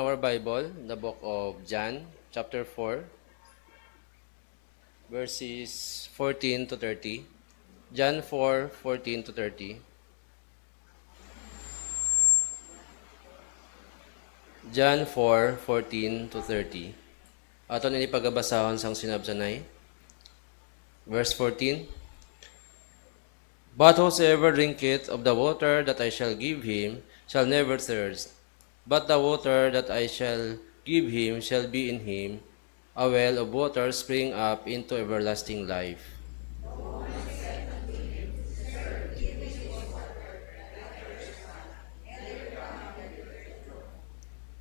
Our Bible, the book of John, chapter 4, verses 14 to 30. John 4:14 to 30. John 4:14 to 30. Aton ini pagabasahon sang sinabsanay. Verse 14. But whosoever drinketh of the water that I shall give him shall never thirst. But the water that I shall give him shall be in him a well of water spring up into everlasting life.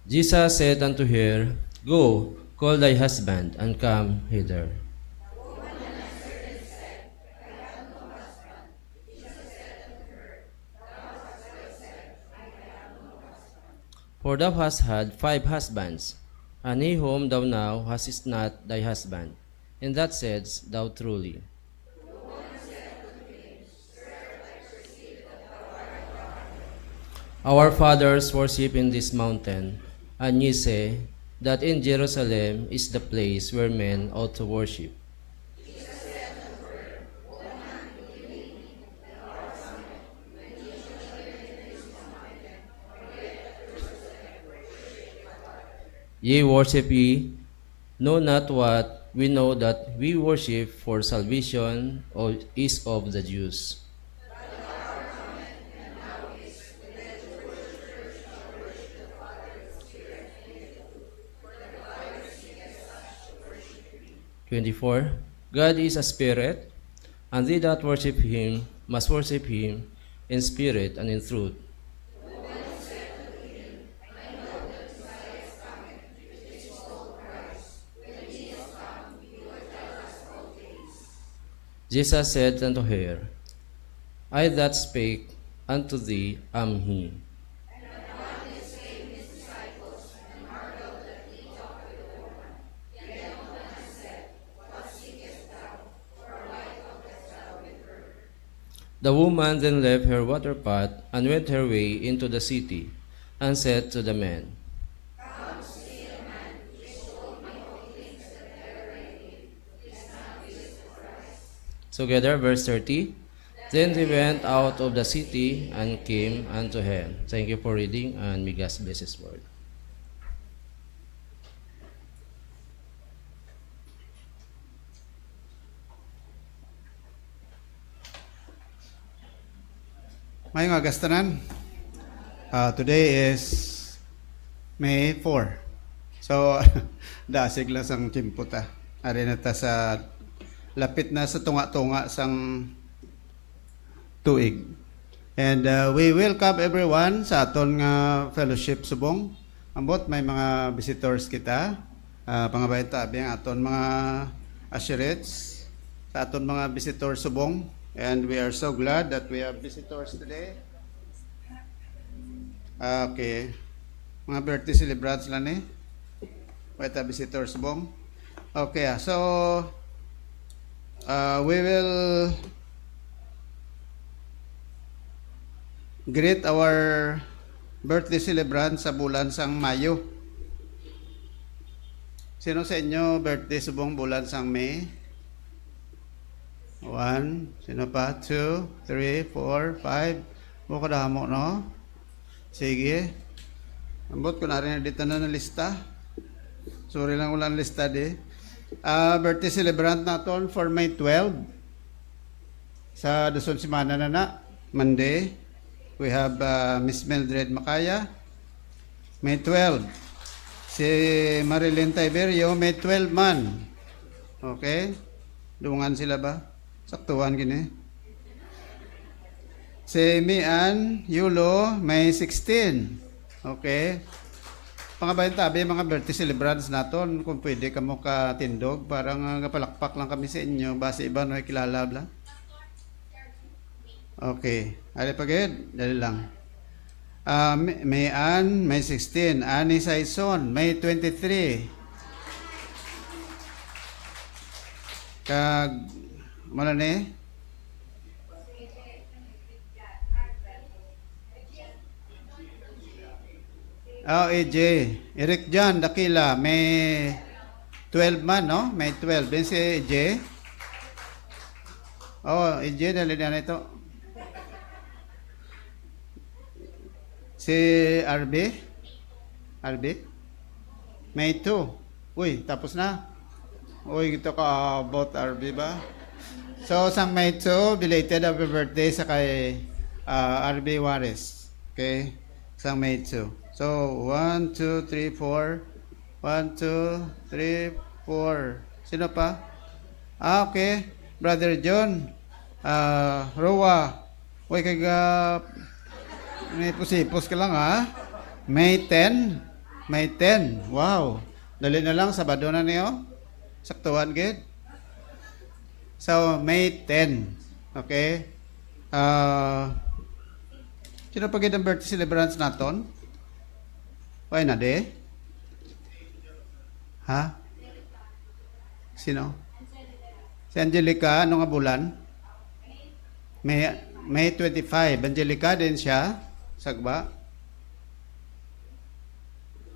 Jesus said unto her, Go, call thy husband, and come hither. For thou hast had 5 husbands, and he whom thou now hast is not thy husband. And that saidst thou truly. Our fathers worship in this mountain, and ye say that in Jerusalem is the place where men ought to worship. Ye worship ye, know not what we know that we worship, for salvation is of the Jews. (24) God is a spirit, and they that worship him must worship him in spirit and in truth. Jesus said unto her, I that spake unto thee am he. The woman then left her water pot and went her way into the city, and said to the man, Together, verse 30. Then they went out of the city and came unto him. Thank you for reading, and may God bless his word. Mayong agastanan. Today is May 4. So, dasig lang sang timputa. Ari na ta sa lapit na sa tunga-tunga sang tuig. And we welcome everyone sa aton nga fellowship subong. Ambot may mga visitors kita. Pangabayan tabi ang aton mga asherites sa aton mga visitors subong. And we are so glad that we have visitors today. Okay. Mga birthday celebrants lang eh. Wait, visitors bong. Okay, so we will greet our birthday celebrants sa bulan sang Mayo. Sino sa inyo birthday subong bulan sang May? 1, sino pa? 2, 3, 4, 5. Mo kadamo, no? Sige. Ambot ko na rin dito na lista. Sorry lang ulang lista di. Birthday celebrant naton for May 12. Sa Duson Simana na Monday. We have Miss Mildred Macaya. May 12. Si Marilyn Tiberio, May 12 man. Okay? Dungan sila ba? Saktuhan gini. Si Mian Yulo, May 16. Okay. Pangabayan tabi mga birthday celebrants naton, kung pwede kamo katindog, parang kapalakpak lang kami sa inyo, base iba no kilala bla. Okay. Ali pagid, dali lang. Mian, May 16. Ani Saison, May 23. Kag mana ni? AJ. Eric John, Dakila. May 12 man, no? May 12. Then si AJ. Oh, AJ, dali na ito. Si RB. RB. May 2. Uy, tapos na. Uy, ito ka about RB ba? So, sang May 2, belated happy birthday sa kay RB Juarez. Okay? Sang May 2. So, 1, 2, 3, 4. 1, 2, 3, 4. Sino pa? Okay. Brother John. Roa. Uy, kaga may pusipos ka lang ha. May 10. May 10. Wow. Dali na lang, Sabado na niyo. Saktuhan, good. So, May 10. Okay? Sino pa ang birthday celebrants naton? Why na de? Ha? Sino? Si Angelica, ano nga bulan? May 25. Angelica din siya. Sagba.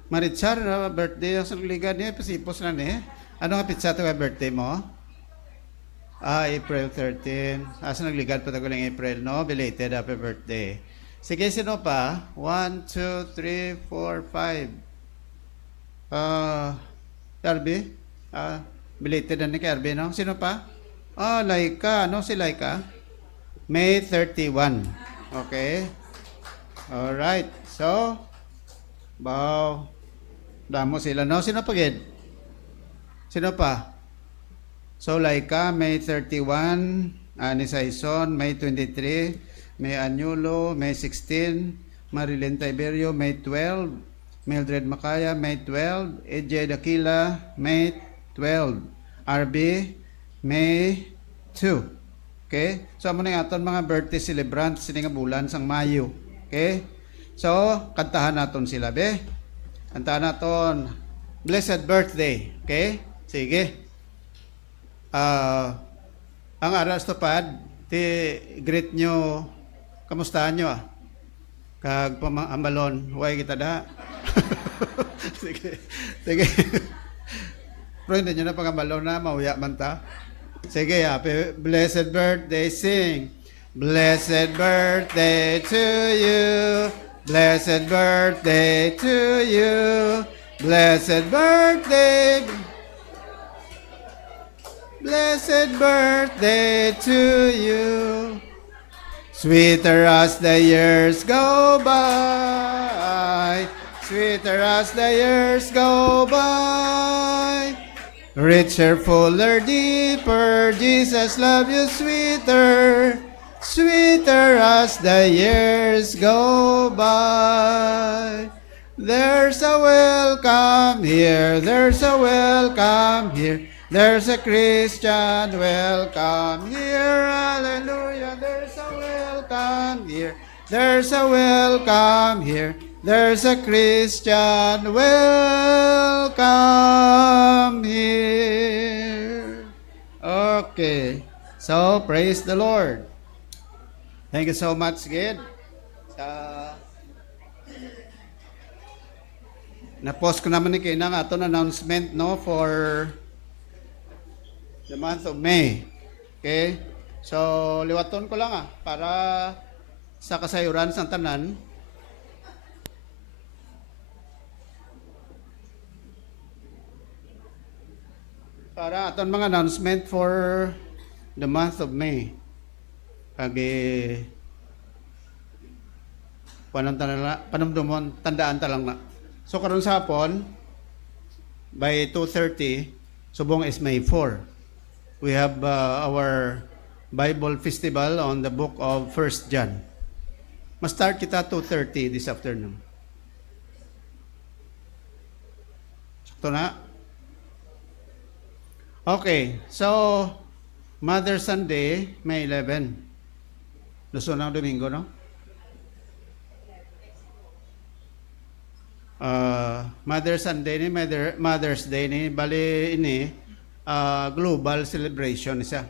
Marichar, birthday sa liga niya. Pasipos na niya. Ano nga pizza ito birthday mo? April 13. Asa nagligad pa tayo ng April, no? Belated happy birthday. Sige, sino pa? 1, 2, 3, 4, 5. Kirby? Belated na ni Kirby, no? Sino pa? Laika. Ano si Laika? May 31. Okay. Alright. So, wow. Damo sila, no? Sino pa, Gid? Sino pa? So, Laika, May 31, Ani Saison, May 23, May Anyulo, May 16, Marilyn Tiberio, May 12, Mildred Macaya, May 12, AJ Dakila, May 12, RB, May 2. Okay? So, amo na yung aton mga birthday celebrants sini nga bulan sang Mayo. Okay? So, kantahan naton sila, be. Kantahan naton, Blessed Birthday. Okay? Sige. Ang aras tupad, greet nyo, kamustahan nyo kag pamambalon, huwag kita da. Sige, sige. Pero hindi nyo na pangambalon na, mauya man ta. Sige, happy blessed birthday, sing. Blessed birthday to you, blessed birthday to you, blessed birthday. Blessed birthday to you. Sweeter as the years go by, sweeter as the years go by. Richer, fuller, deeper, Jesus love you sweeter, sweeter as the years go by. There's a welcome here, there's a welcome here. There's a Christian welcome here, hallelujah. There's a welcome here, there's a welcome here. There's a Christian welcome here. Okay, so praise the Lord. Thank you so much, Gid. Na-post ko naman ni kayo ng aton announcement, no, for the month of May. Okay? So, liwaton ko lang para sa kasayuran sa tanan. Para aton mga announcement for the month of May. Kagi panamdumon, tandaan ta lang na. So, karon sa hapon, by 2:30, subong is May 4. We have our Bible Festival on the book of 1 John. Ma-start kita 2:30 this afternoon. Sakto na? Okay, so Mother Sunday, May 11. Luso ng Domingo, no? Mother Sunday ni Mother's Day ni bali ini global celebration isa.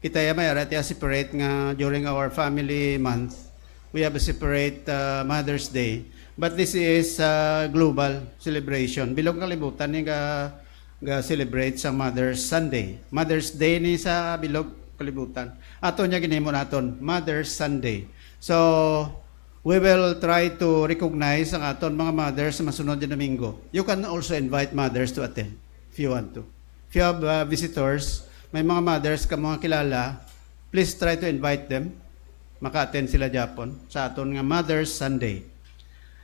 Kita ya may arati separate nga during our family month. We have a separate Mother's Day. But this is global celebration. Bilog kalibutan ni ga celebrate sa Mother's Sunday. Mother's Day ni sa bilog kalibutan. Ato niya ginimo naton Mother's Sunday. So we will try to recognize ang aton mga mothers sa masunod na Domingo. You can also invite mothers to attend if you want to. If you have visitors, may mga mothers ka mga kilala, please try to invite them. Maka-attend sila Japon sa aton nga Mother's Sunday.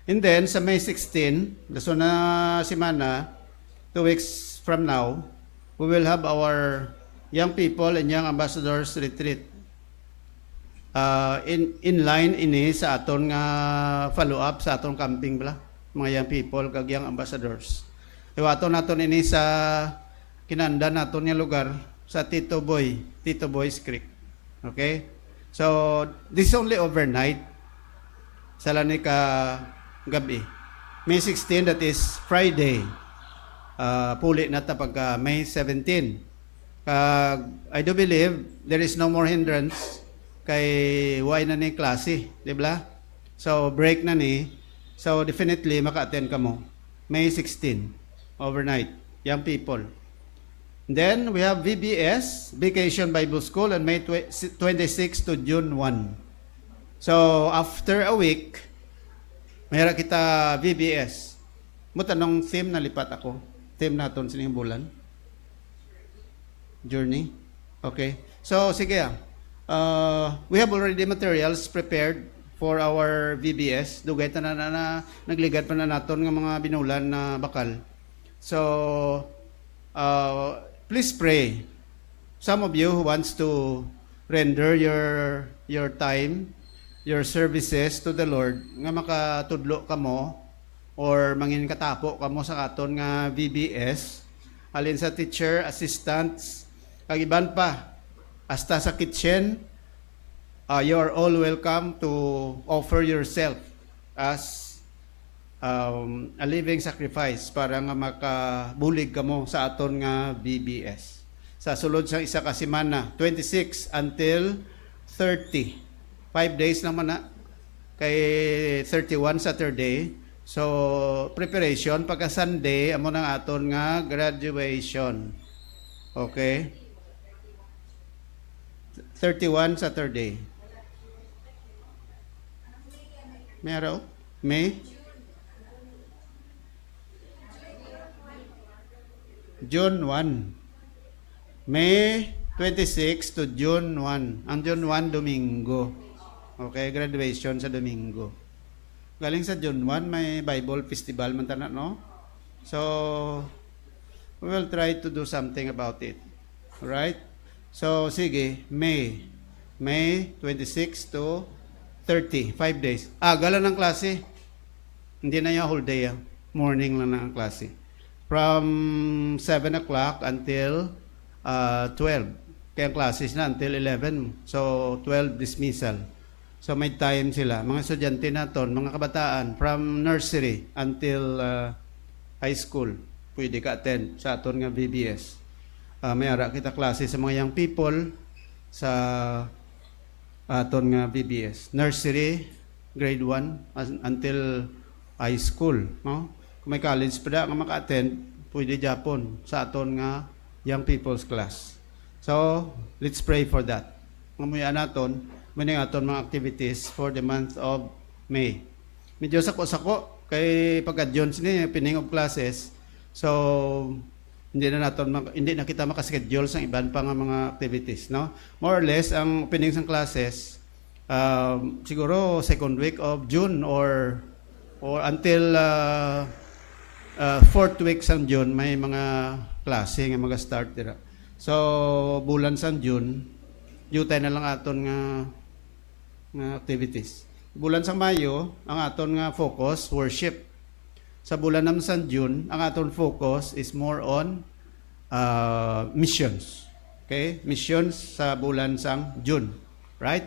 And then sa May 16, daso na semana, 2 weeks from now, we will have our young people and young ambassadors retreat. In line ini sa aton nga follow up sa aton camping bala, mga young people kag young ambassadors. Iwaton naton ini sa kinanda naton nga lugar sa Tito Boy's Creek. Okay? So this is only overnight. Sala ni ka gabi. May 16, that is Friday. Puli na ta pagka May 17. I do believe there is no more hindrance kay why na ni klase, di ba? So break na ni. So definitely maka-attend ka mo. May 16, overnight, young people. Then we have VBS, Vacation Bible School, on May 26 to June 1. So after a week, mayroon kita VBS. Mo tanong theme na lipat ako. Theme naton sining bulan. Journey. Okay. So sige. We have already materials prepared for our VBS. Dugay ta na nagligad pa na naton nga mga binulan na bakal. So please pray. Some of you who wants to render your time, your services to the Lord, nga makatudlo kamo or mangin katapo kamo sa katon nga VBS, alin sa teacher, assistants, kag iban pa, hasta sa kitchen, you are all welcome to offer yourself as a living sacrifice para nga makabulig kamo sa aton nga VBS. Sa sulod sa isa ka semana, 26 until 30. 5 days naman na kay 31 Saturday. So preparation pagka Sunday amo nang aton nga graduation. Okay? 31 Saturday. Meron? May? June 1. May 26 to June 1. Ang June 1, Domingo. Okay, graduation sa Domingo. Galing sa June 1, may Bible Festival man tanan, no? So, we will try to do something about it. Alright? So, sige, May 26 to 30, 5 days. Gala ng klase. Hindi na yung whole day. Morning lang na ang klase. From 7 o'clock until 12. Kaya ang classes na until 11. So, 12 dismissal. So, may time sila. Mga estudyante naton, mga kabataan, from nursery until high school, pwede ka attend sa aton nga VBS. May ara kita klase sa mga young people sa aton nga VBS. Nursery, grade 1, until high school. No? Kung may college pa da nga maka-attend, pwede Japon sa aton nga young people's class. So, let's pray for that. Ngamuya naton, muna aton mga activities for the month of May. Medyo sako-sako, kay pagka-Jones ni, pining of classes. So, hindi na kita makaschedule sa iban pa nga mga activities. No? More or less, ang opening ng classes, siguro second week of June or until 4th week sa June, may mga klase nga mag-start dira. So, bulan sa June, jutay na lang aton nga activities. Bulan sa Mayo, ang aton nga focus, worship. Sa bulan naman sa June, ang aton focus is more on missions. Okay? Missions sa bulan sa June. Right?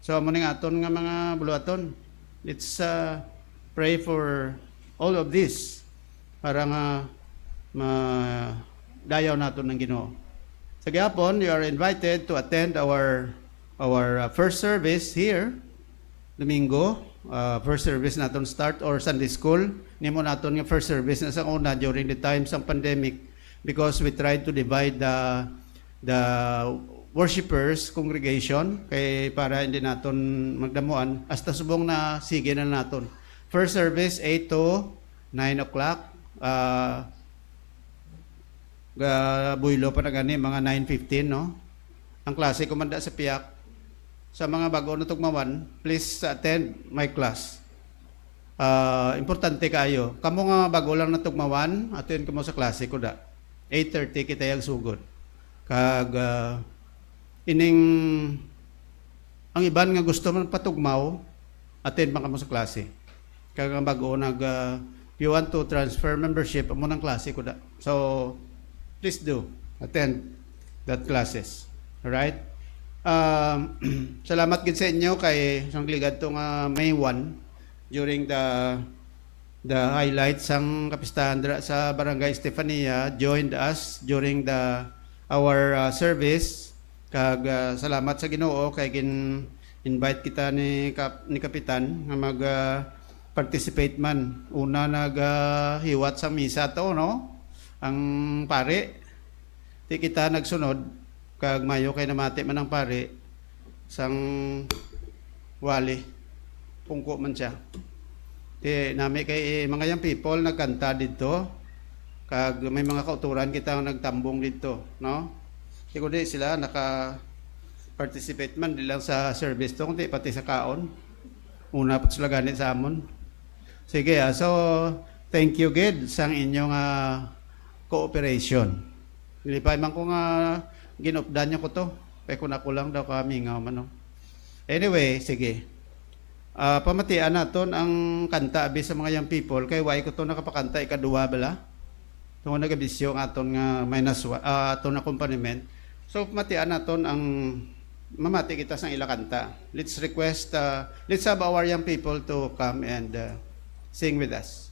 So, muna nga aton nga mga buluaton. Let's pray for all of this para nga dayaw naton ng Ginoo. Sa gihapon, you are invited to attend our first service here, Domingo, first service naton start or Sunday school. Nimo naton nga first service na sa una during the times ng pandemic because we tried to divide the worshipers congregation kay para hindi naton magdamuan hasta subong na sige na naton. First service 8 to 9 o'clock. Buylo pa na gani mga 9:15 no. Ang klase kumanda sa piyak. Sa mga bago na tugmawan, please attend my class. Importante kayo. Kamo nga bago lang na tugmawan, attend kamo sa klase ko da. 8:30 kita yung sugod. Kag ining ang iban nga gusto man patugmaw, attend man kamo sa klase. Kag ang bago if you want to transfer membership amo nang klase ko da. So please do attend that classes. All right? Salamat gid sa inyo kay sang ligad tong May 1 during the highlights sang kapistahan sa Barangay Estefania joined us during our service. Kag salamat sa Ginoo kay invite kita ni kapitan nga mag participate man. Una hiwat sa misa to no. Ang pare ti kita nagsunod kag mayo kay namati man ang pare sang wali pungko man siya. Ti nami kay mga young people nagkanta dito kag may mga kauturan kita nagtambong dito no. Siguro sila naka participate man di lang sa service to kundi pati sa kaon. Una pa sila ganit sa amon. Sige so thank you gid sang inyong cooperation. Nilipay man ko nga ginupdan niyo ko to. Kaya kung ako lang daw kami nga man. Anyway, sige. Pamatian naton ang kanta abi sa mga young people. Kay why ko to nakapakanta ikaduha bala. Tungo nagabisyo ang aton nga minus aton accompaniment. So pamatian naton ang mamati kita sang ila kanta. Let's request, let's have our young people to come and sing with us.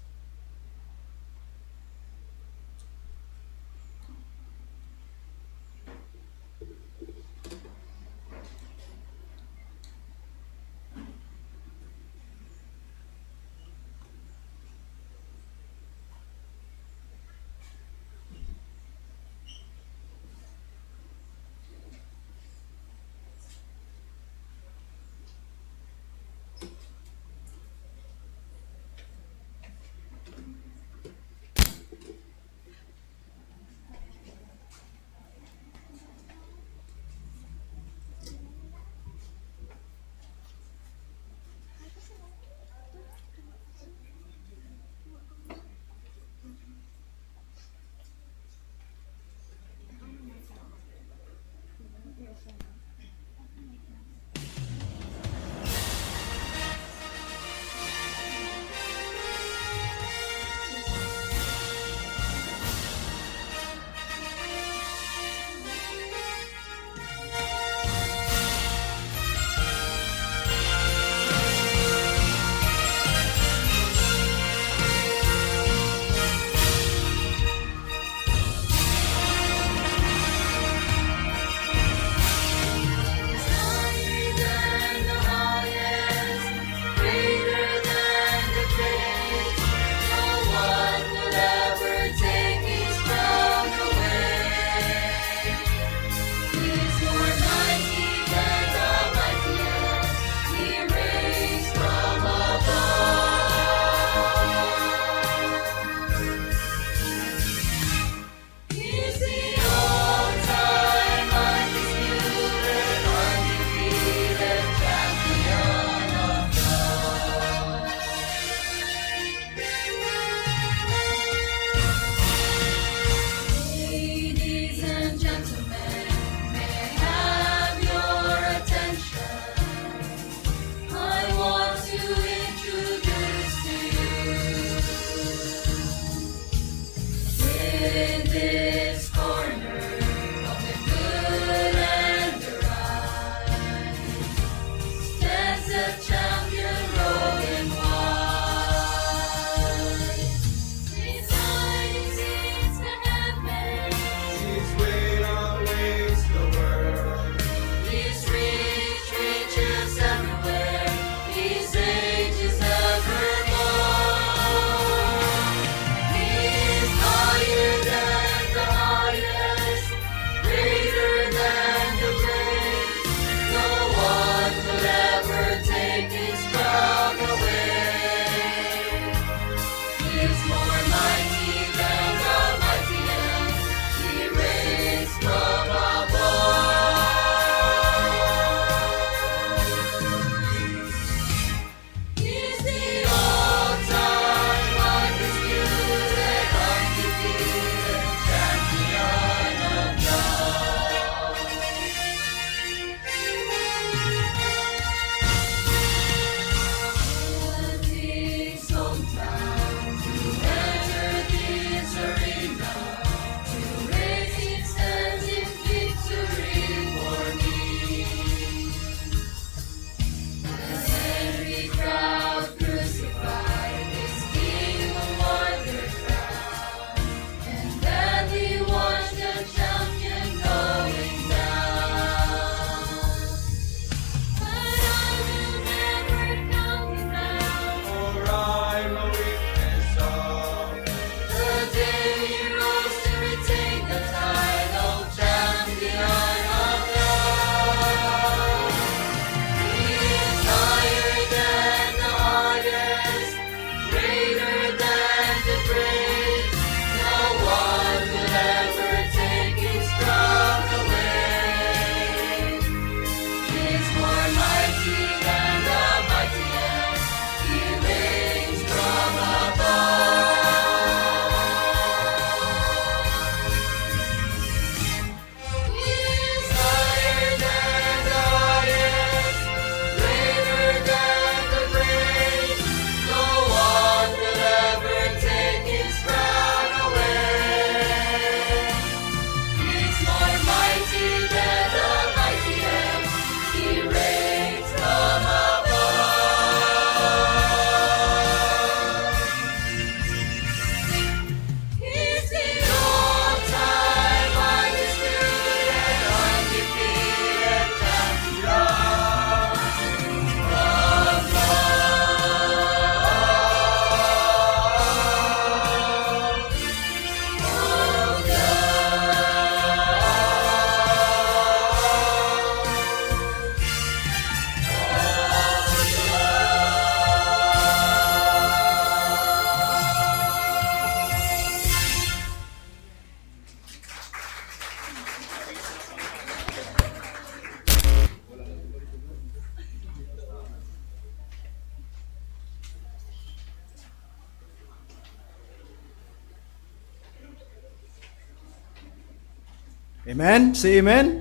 Amen? Say amen?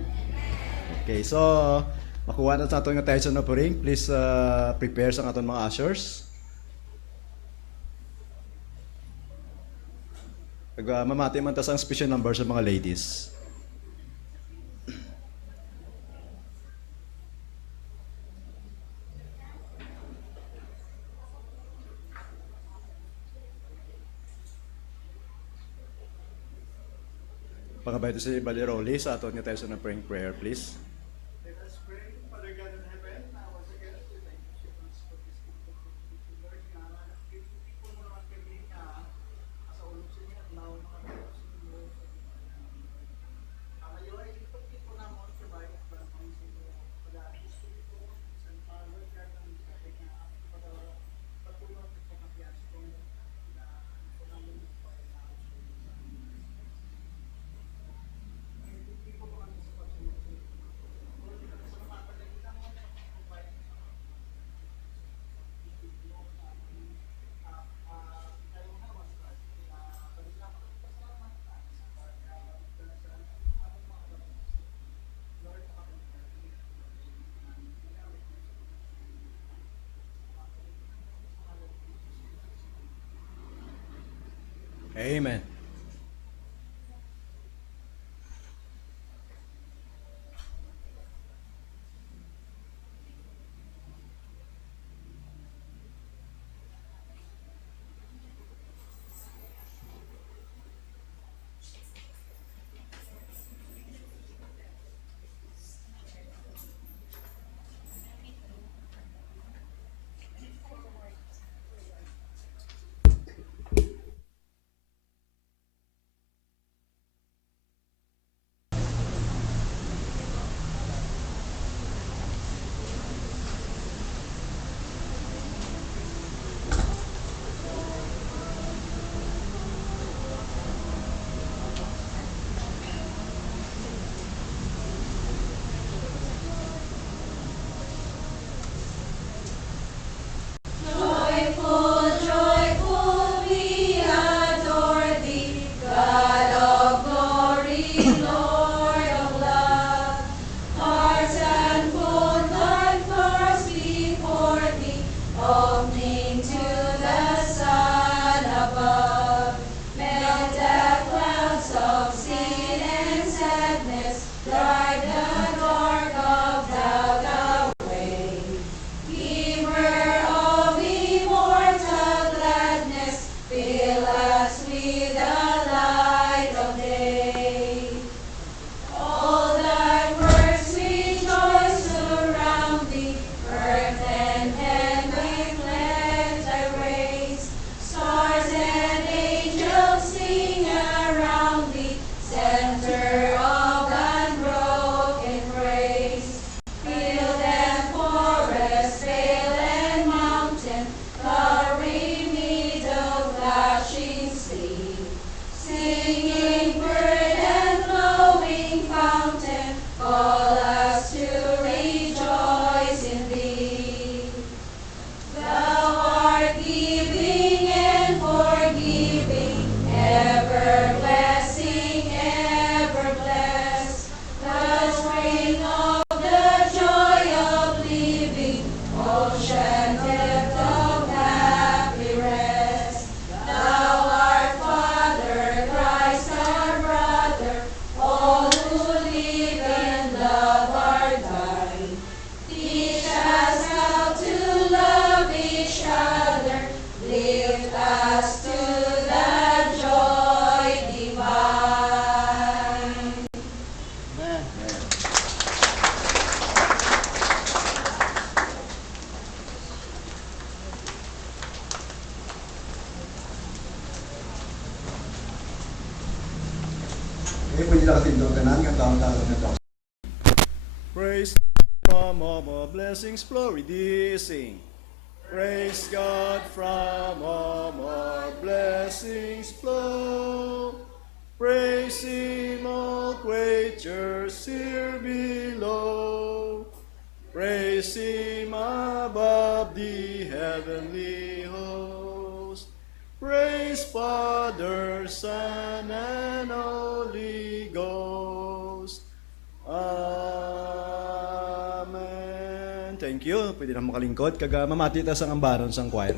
Okay, so makuha na sa ato nga tayo na puring. Please prepare sa aton mga ushers. Mamati man ta sa special number sa mga ladies. Pangabay ito si Baliroli sa aton nga tayo na praying prayer, please. Amen. Praise from all blessings flow reducing. Praise God from all blessings flow. Praise Him, all creatures here below. Praise Him above the heavenly host. Praise Father, Son, and Holy Ghost. you. Pwede na makalingkod. Kaga mamati ta sa ambaron sang choir.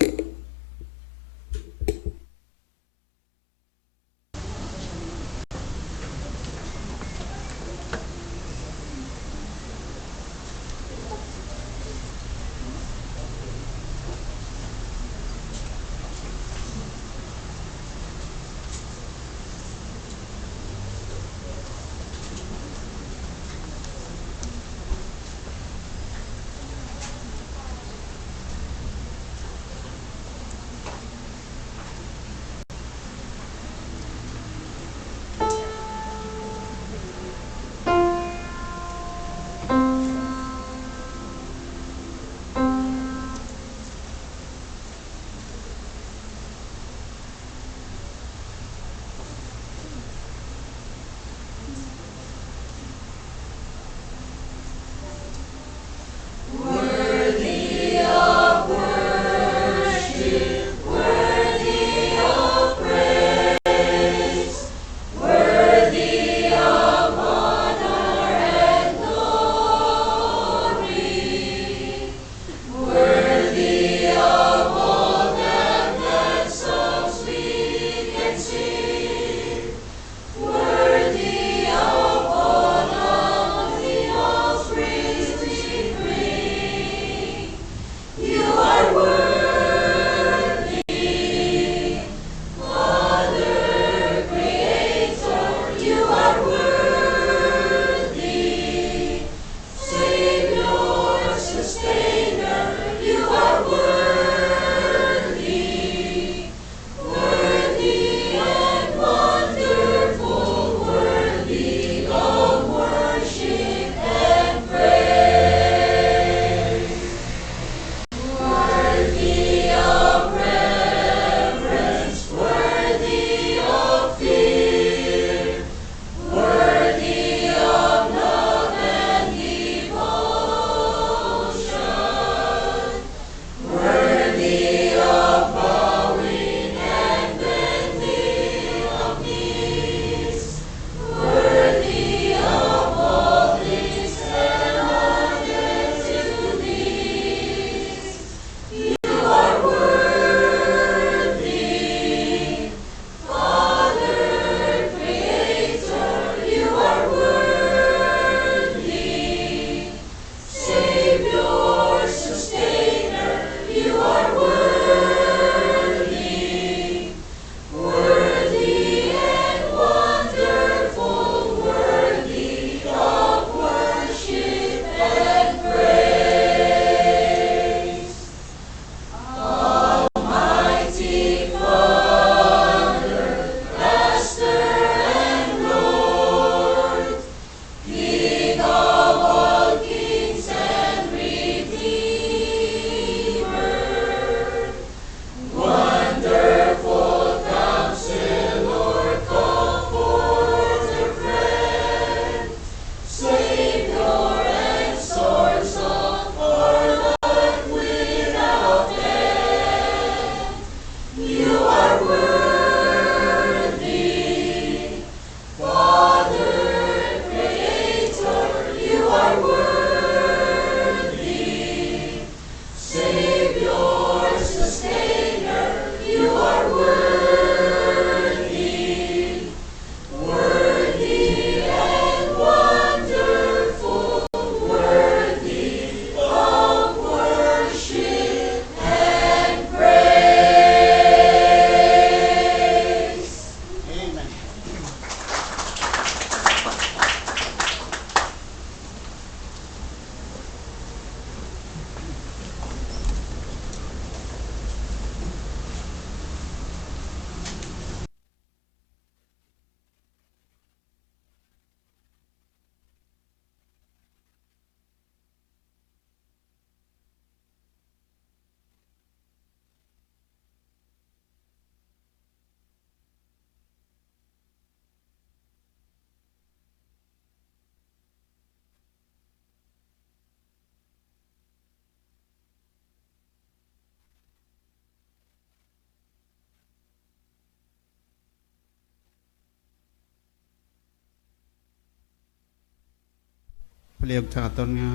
Palihog sa aton nga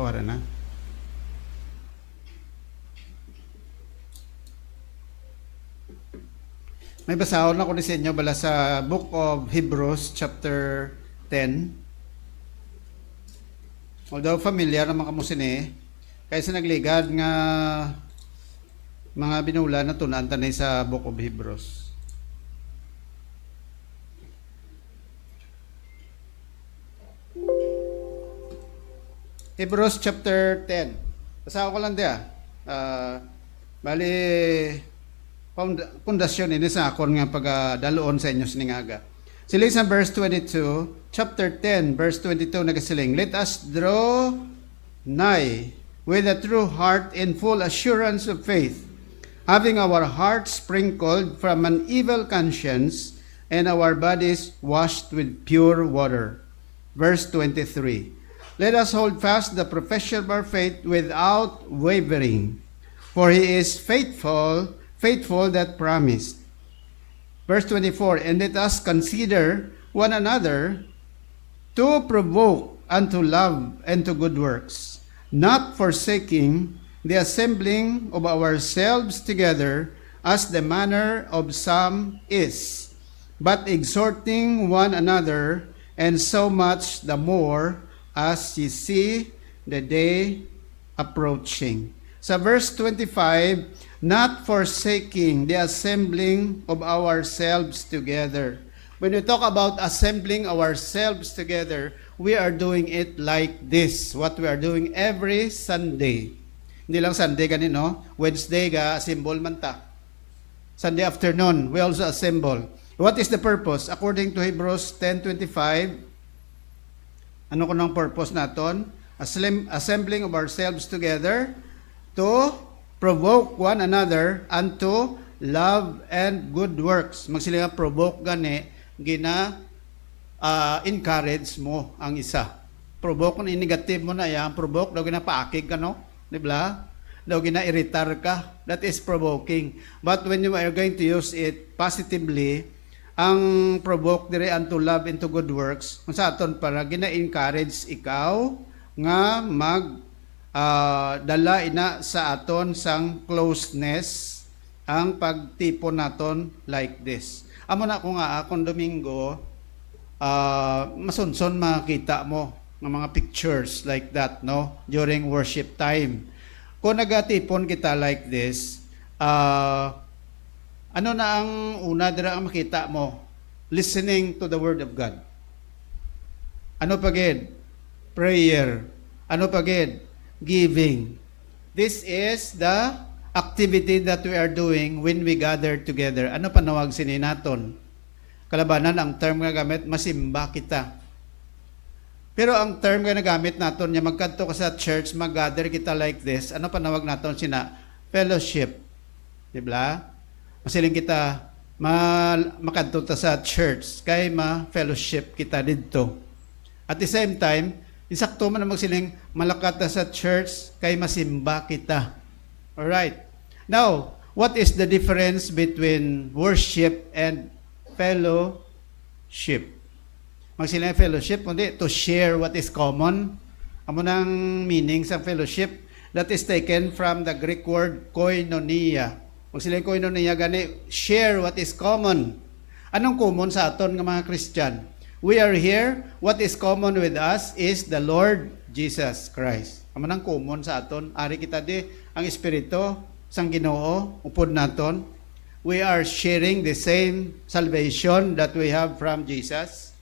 awara na. May basahon ako ni sa inyo bala sa Book of Hebrews chapter 10. Although familiar naman kamo sini, kaysa nagligad nga mga binula na tunan tanay sa Book of Hebrews. Hebrews chapter 10. Basahin ko lang diya. Bali, pundasyon ini sa akon nga pagdaloon sa inyo siningaga. Siling sa verse 22, chapter 10, verse 22 nagasiling, let us draw nigh with a true heart in full assurance of faith, having our hearts sprinkled from an evil conscience and our bodies washed with pure water. Verse 23, let us hold fast the profession of our faith without wavering, for he is faithful that promised. Verse 24, and let us consider one another to provoke unto love and to good works, not forsaking the assembling of ourselves together as the manner of some is, but exhorting one another, and so much the more as ye see the day approaching. Sa verse 25, not forsaking the assembling of ourselves together. When we talk about assembling ourselves together, we are doing it like this, what we are doing every Sunday. Hindi lang Sunday ganino, Wednesday ga assemble man ta. Sunday afternoon, we also assemble. What is the purpose? According to Hebrews 10:25, ano ko ng purpose naton? Assembling of ourselves together to provoke one another unto love and good works. Magsilinga provoke gani, encourage mo ang isa. Provoke kung negative mo na yan, provoke daw paakig ka, no? Di ba? Daw iritar ka. That is provoking. But when you are going to use it positively, ang provoke dire unto love and to good works, kung sa aton para encourage ikaw nga dala ina sa aton sang closeness ang pagtipon naton like this. Amo na ko nga akong Domingo, masunson makita mo ng mga pictures like that, no, during worship time. Kung nagatipon kita like this, ano na ang una dira ang makita mo? Listening to the Word of God. Ano pagid? Prayer. Ano pagid? Giving. This is the activity that we are doing when we gather together. Ano panawag sini naton? Kalabanan ang term nga gamit, masimba kita. Pero ang term nga nagamit naton, niya magkadto ka sa church, mag-gather kita like this, ano panawag naton sina? Fellowship. Diba? Masiling kita, makadto ta sa church, kay ma-fellowship kita dito. At the same time, isakto man na magsiling, malakat ta sa church, kay masimba kita. Alright. Now, what is the difference between worship and fellowship? Magsilang fellowship, kundi to share what is common. Amo nang meaning sa fellowship, that is taken from the Greek word koinonia. Magsilang koinonia, gani, share what is common. Anong common sa aton ng mga Christian? We are here, what is common with us is the Lord Jesus Christ. Amo nang common sa aton, ari kita di, ang Espiritu sang Ginoo upod naton. We are sharing the same salvation that we have from Jesus.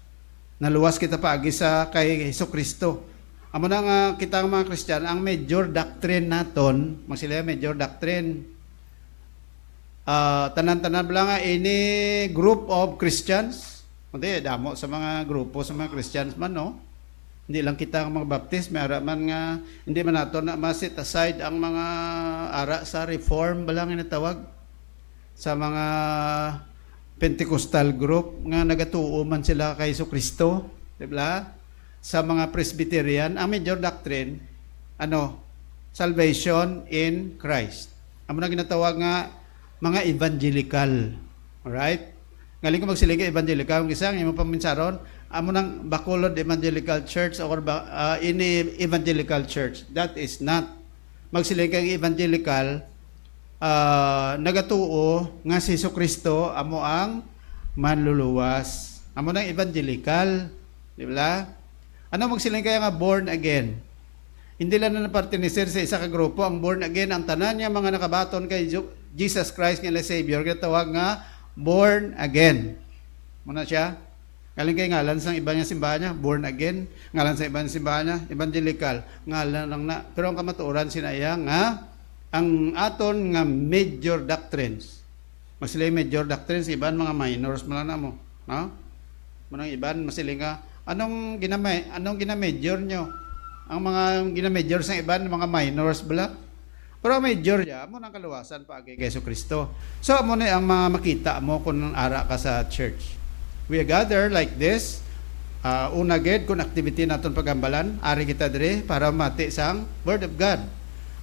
Naluwas kita paagi sa kay Hesukristo. Amo na nga kita ang mga Kristiyan, ang major doctrine naton, magsila major doctrine. Tanan-tanan lang nga ini group of Christians. Kundi damo sa mga grupo sa mga Christians man, no? Hindi lang kita ang mga baptist, may ara man nga hindi man nato na ma-set aside ang mga ara sa reform balang inatawag sa mga Pentecostal group nga nagatuo man sila kay Jesucristo, di ba? Sa mga Presbyterian, ang major doctrine, salvation in Christ. Amo na ginatawag nga mga evangelical. Alright? Ngaling ko magsiling ka evangelical, kung isang imo paminsaron, amo nang Bacolod Evangelical Church or ini Evangelical Church. That is not. Magsiling ka evangelical, nagatuo nga si Kristo amo ang manluluwas. Amo nang evangelical, di ba? Ano magsiling kaya nga born again? Hindi lang na napartinisir sa isa ka grupo ang born again, ang tanan niya mga nakabaton kay Jesus Christ nga Savior, tawag nga born again. Muna siya. Galing kay ngalan sa iba niya simbahan niya, born again. Ngalan sa iba niya simbahan niya, evangelical. Ngalan lang na. Pero ang kamatuoran sinaya nga, ang aton nga major doctrines. Masilay major doctrines, iban mga minors man na mo. No? Manang iban, masilay nga, anong ginamajor nyo? Ang mga ginamajor sa iban, mga minors bala. Pero ang major niya, mo nang kaluwasan pa kay Yesu Kristo. So, mo na ang mga makita mo kung ara ka sa church. We gather like this, una ged kung activity naton pagambalan, ari kita dire para mati sang Word of God.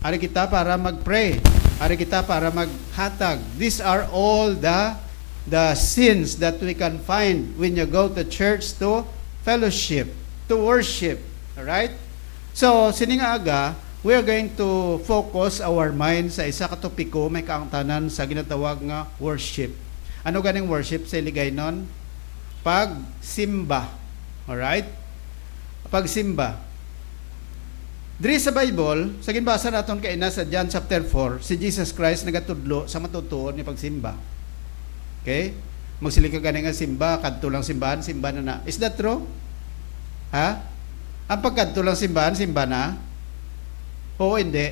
Ari kita para mag-pray. Ari kita para maghatag. These are all the sins that we can find when you go to church to fellowship, to worship. Alright? So, sininga aga, we are going to focus our mind sa isa ka topiko may kaangtanan sa ginatawag nga worship. Ano ganing worship sa Iligaynon? Pagsimba. Alright? Pagsimba. Diri sa Bible, sa ginbasa naton kay ina sa John chapter 4, si Jesus Christ nagatudlo sa matutuon ni pagsimba. Okay? Magsiling ka gani nga simba, kadto lang simbahan, simba na. Is that true? Ha? Ang pagkadto lang simbahan, simba na? Oo, hindi.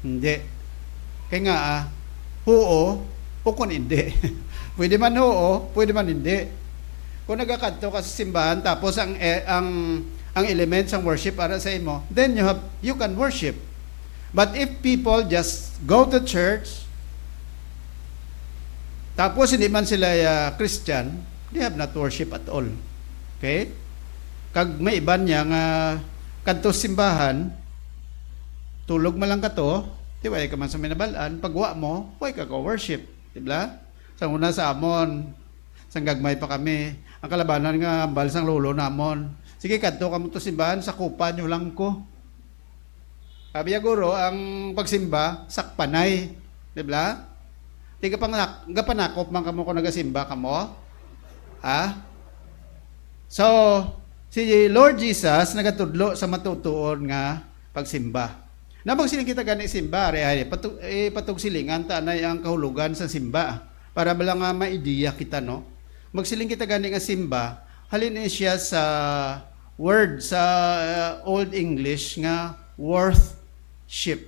Hindi. Kaya nga, oo, o kung hindi. Pwede man oo, pwede man hindi. Kung nagakadto ka sa simbahan, tapos ang elements ng worship para sa imo, then you can worship. But if people just go to church, tapos hindi man sila Christian, they have not worship at all. Okay? Kag may iban niya nga kadto simbahan, tulog man lang ka to, di ba ka man sa minabalaan, pagwa mo, huwag ka worship. Diba? Sa una sa amon, sang gagmay pa kami, ang kalabanan nga balsang lolo namon. Sige, kadto ka mo to simbahan, sakupa nyo lang ko. Sabi ya guro, ang pagsimba, sakpanay. Diba? Di ka panakop man kamo kung nagasimba kamo. Ha? So, si Lord Jesus nagatudlo sa matutuon nga pagsimba. Nabang siling kita gani simba, patug silingan ta na ang kahulugan sa simba. Para bala nga maidiya kita, no? Magsiling kita gani nga simba, halin siya sa word sa Old English nga worship.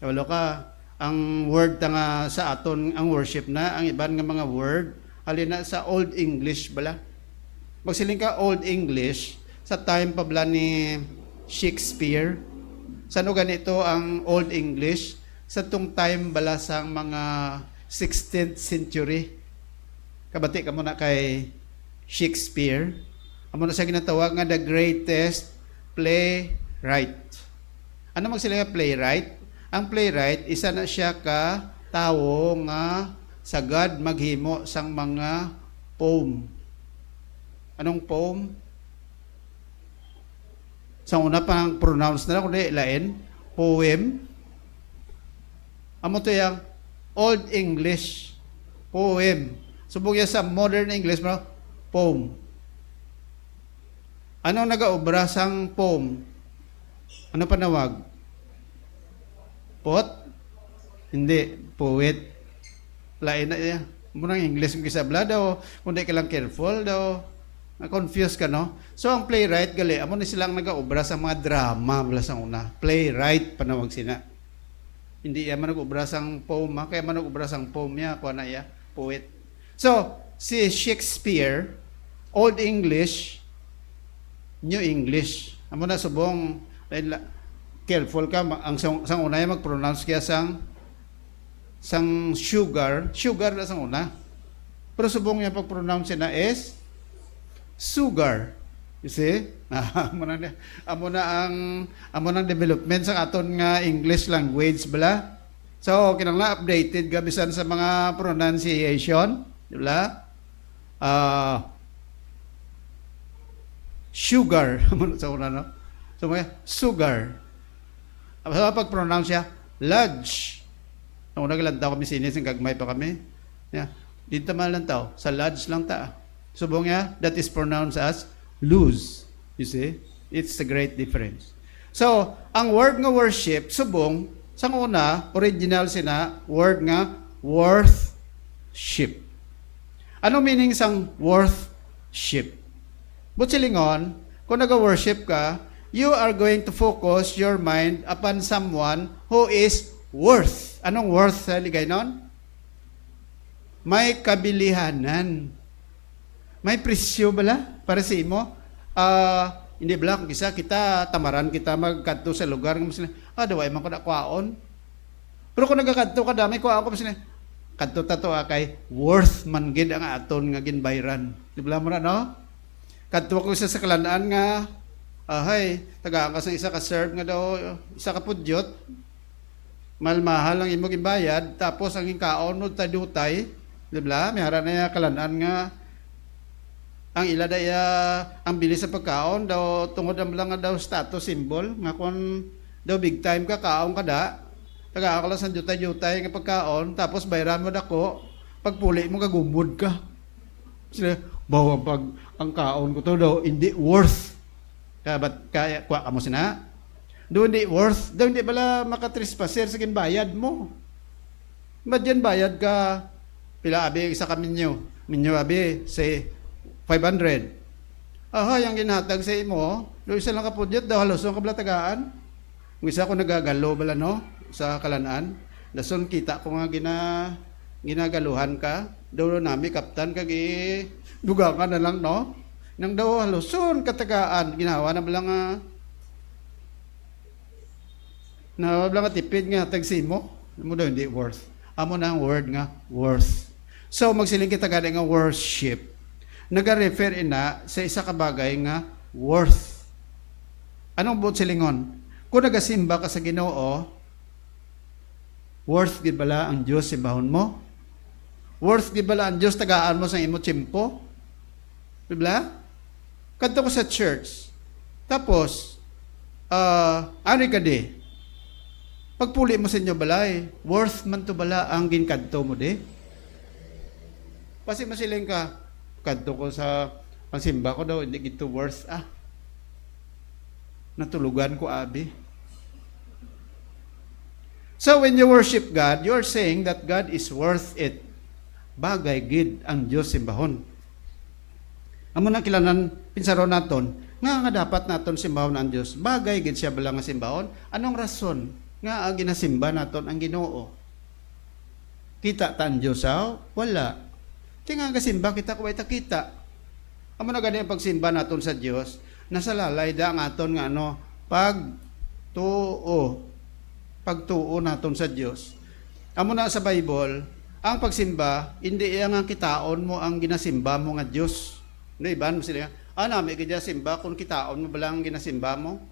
Kawalo ka, ang word nga sa aton ang worship na, ang iban nga mga word, halin na sa Old English bala. Magsiling ka Old English, sa time pa bala ni Shakespeare. Sano ganito ang Old English? Sa tung time bala sang mga 16th century. Kabati ka muna kay Shakespeare. Amo na siya ginatawag nga the greatest playwright. Ano magsila nga playwright? Ang playwright, isa na siya ka tawo nga sagad maghimo sang mga poem. Anong poem? Sa una pang pronounce na kundi lain, poem. Amo to yung Old English, poem. Subok yan sa modern English, poem. Ano nagaobra sang poem? Ano panawag? Pot? Hindi, poet. Lain na yan. Munang English yung kisabla daw, kundi ka lang careful daw. Na-confuse ka, no? So, ang playwright, gali, amo na silang nag-obra sa mga drama mula sa una. Playwright, panawag sina. Hindi yan man nag-obra sang poem, kaya man nag-obra sang poem niya, kuha na iya, poet. So, si Shakespeare, Old English, New English. Amo na subong, careful ka, ang sang una yan mag-pronounce kaya sang sugar na sang una. Pero subong yan pag-pronounce na is sugar. You see? Amo na ang development sa aton nga English language bala. So, kinangla updated gabisan sa mga pronunciation, di ba? Sugar, amo sa una, no? So, sugar. Sa pag-pronounce siya, lodge. Nung naglantaw kami sinis, yung gagmay pa kami. Yeah. Dito man lang tao, sa lodge lang ta. Subong niya, that is pronounced as lose. You see? It's a great difference. So, ang word nga worship, subong, sa una, original sina, word nga worthship. Ano meaning sang worthship? But silingon, kung nag-worship ka, you are going to focus your mind upon someone who is worth. Anong worth sa ligay nun? May kabilihanan. May presyo bala para sa imo. Hindi bala kung isa kita tamaran kita magkadto sa lugar ng sila. Daway man ko na kwaon. Pero kung nagakadto ka dami ko ako sila. Kadto tato kay worth man gid ang aton nga ginbayran. Di bala mo na no? Kadto ko sa kalanaan nga tagaan ka sa isa ka serve nga daw, isa ka pudyot. Mahal-mahal ang imong ibayad, tapos ang kaon no tadutay, di ba? May hara na ya kalanaan nga ang ila daya ang bilis sa pagkaon daw tungod ang lang nga daw status symbol nga kun daw big time ka kaon ka da. Tagaan ka lang sa jutay-jutay nga pagkaon, tapos bayran mo dako, pagpuli mo kagumod ka. Sila, bawa pag ang kaon ko to daw hindi worth. Kaya kuha ka mo sina. Doon di worth. Doon di bala makatrespaser sa bayad mo. Madyan bayad ka. Pila abi isa ka minyo. Minyo abi say 500. Ang ginhatag sa imo. Doon isa lang kapudyot. Daw halusong ka bala tagaan. Kung isa ko nagagalo bala no. Sa kalanaan. Dason kita ko nga ginagaluhan ka. Doon nami kaptan kag dugangan na lang no. Nang daw haluson katagaan, ginawa na balang tipid nga tagsimo. Mo daw hindi worth. Amo na ang word nga worth. So magsiling kita gani nga worship. Naga-refer ina sa isa ka bagay nga worth. Anong buot silingon? Kung nagasimba ka sa Ginoo, worth gid bala ang Dios simbahon mo? Worth gid bala ang Dios tagaan mo sa imo tiyempo? Bibla? Kadto ko sa church. Tapos, ari ka di. Pagpuli mo sa inyo balay, worth man to bala ang ginkadto mo di. Pasi masiling ka, kadto ko sa pangsimba ko daw, hindi gito worth. Natulugan ko abi. So when you worship God, you are saying that God is worth it. Bagay gid ang Diyos simbahon. Amo na kilanan pinsaro naton nga dapat naton simbahon ang Dios. Bagay gid siya bala nga simbahon. Anong rason nga ginasimba naton ang Ginoo? Kita ta ang Dios wala. Tinga nga simba kita ko ita kita. Amo na gani ang pagsimba naton sa Dios. Nasa lalay da ang aton nga pagtuo naton sa Dios. Amo na sa Bible, ang pagsimba hindi iya nga kitaon mo ang ginasimba mo nga Dios. No, iban mo sila, nami kaya simba kung kitaon mo balang ginasimba mo.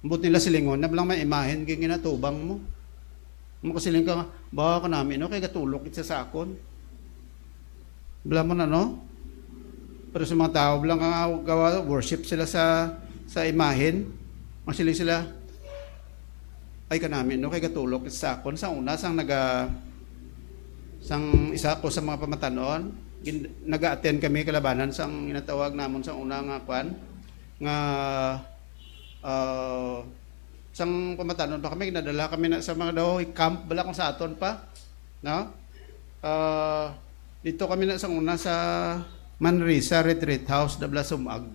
But nila silingon na balang may imahen kaya ginatubang mo. Mo kasiling ka, baka ka namin, no, kaya katulok itsa sa akon. Bala mo na, no? Pero sa mga tao, balang gawa, worship sila sa imahen. Masiling sila, ay ka namin, no, kaya katulok itsa sa akon. Sa una, sang isa ko sa mga pamatanon, naga-attend kami kalabanan sang inatawag namon sang una nga kwan nga sang pamatanon pa kami ginadala kami na sa mga daw camp bala kung sa aton pa no dito kami na sang una sa Manresa Retreat House dabla sumag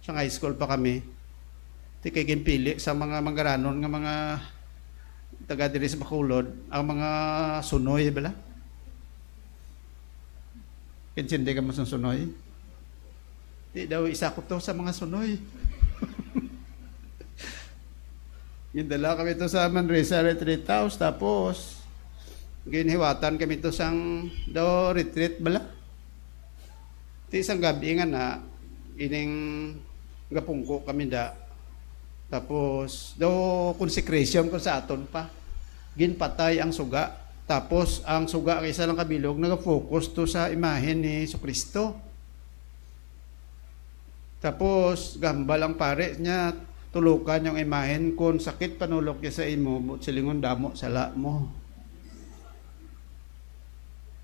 sa high school pa kami ti kay ginpili sa mga manggaranon nga mga taga diri sa Bacolod ang mga sunoy bala. Kinsindi ka mo sa sunoy? Di daw isa ko to sa mga sunoy. Gindala kami to sa Manresa Retreat House, tapos ginhiwatan kami to sang daw retreat bala. Ti isang gabi nga na, ining gapungko kami da. Tapos daw consecration ko sa aton pa. Ginpatay ang suga. Tapos, ang suga ang isa lang kabilog, nag-focus to sa imahen ni Jesucristo. Tapos, gambal ang pare niya, tulukan yung imahen kung sakit panulok niya sa imo, silingon damo sala mo.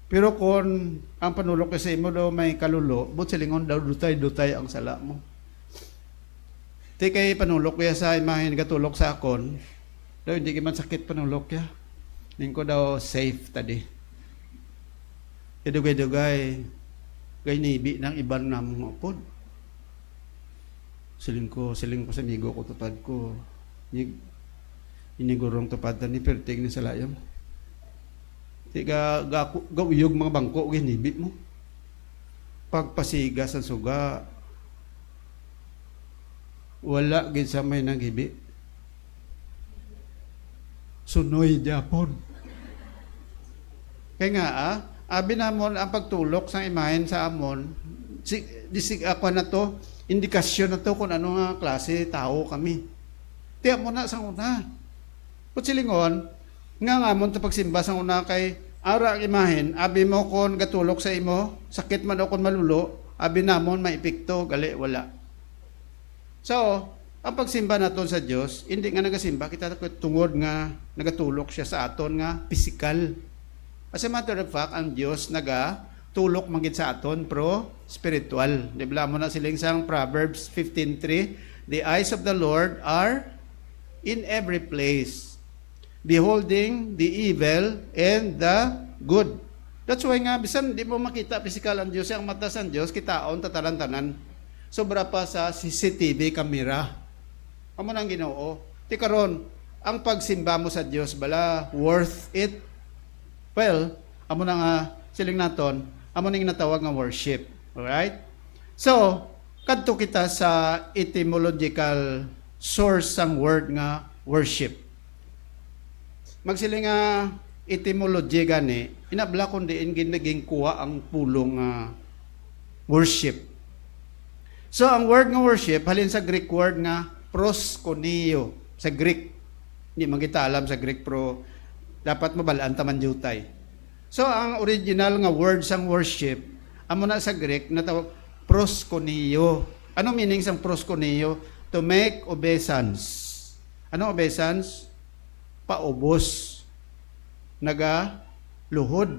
Pero kung ang panulok niya sa imo daw may kalulo, silingon daw dutay-dutay ang sala mo. Di kay panulok niya sa imahen katulok sa akon, daw hindi man sakit panulok niya. Ning ko daw safe tadi. Dugay-dugay gay nibi ng iban na mga pod. Siling ko sa amigo ko tupad ko. Inigurong tupad ni perting ni salayam. Tiga gauyog mga bangko ginibi mo. Pagpasiga sa suga wala gid sa may nagibi. Sunoy Japon. Kaya nga abi namon ang pagtulok sa imahen sa amon, disig ako na to, indikasyon na to kung ano nga klase tao kami. Tiya mo na sa una. Putsilingon, nga amon ta pagsimba sa una kay ara ang imahen, abi mo kon gatulok sa imo, sakit man o kon malulo, abi namon may epekto, gali wala. So, ang pagsimba naton sa Dios, hindi nga nagasimba kita tungod nga nagatulok siya sa aton nga physical. As a matter of fact, ang Diyos tulok magid sa aton pro spiritual. Dibla mo na siling sang Proverbs 15:3, the eyes of the Lord are in every place, beholding the evil and the good. That's why nga bisan di mo makita physical ang Diyos, ang mata sa Diyos kitaon tataran-tanan. Sobra pa sa CCTV camera. Amo nang Ginoo. Ti karon, ang pagsimba mo sa Diyos bala worth it? Well, amo na nga siling naton, amo ning natawag nga worship. Alright? So, kadto kita sa etymological source sang word nga worship. Magsiling nga etymology gani, inabla kon diin ginaging kuha ang pulong worship. So, ang word nga worship halin sa Greek word nga proskuneo. Sa Greek, hindi man kita alam sa Greek pero dapat mabalaan taman jutay. So, ang original nga word sang worship, amo na sa Greek, natawag proskuneo. Ano meaning sang proskuneo? To make obeisance. Ano obeisance? Paubos. Luhod.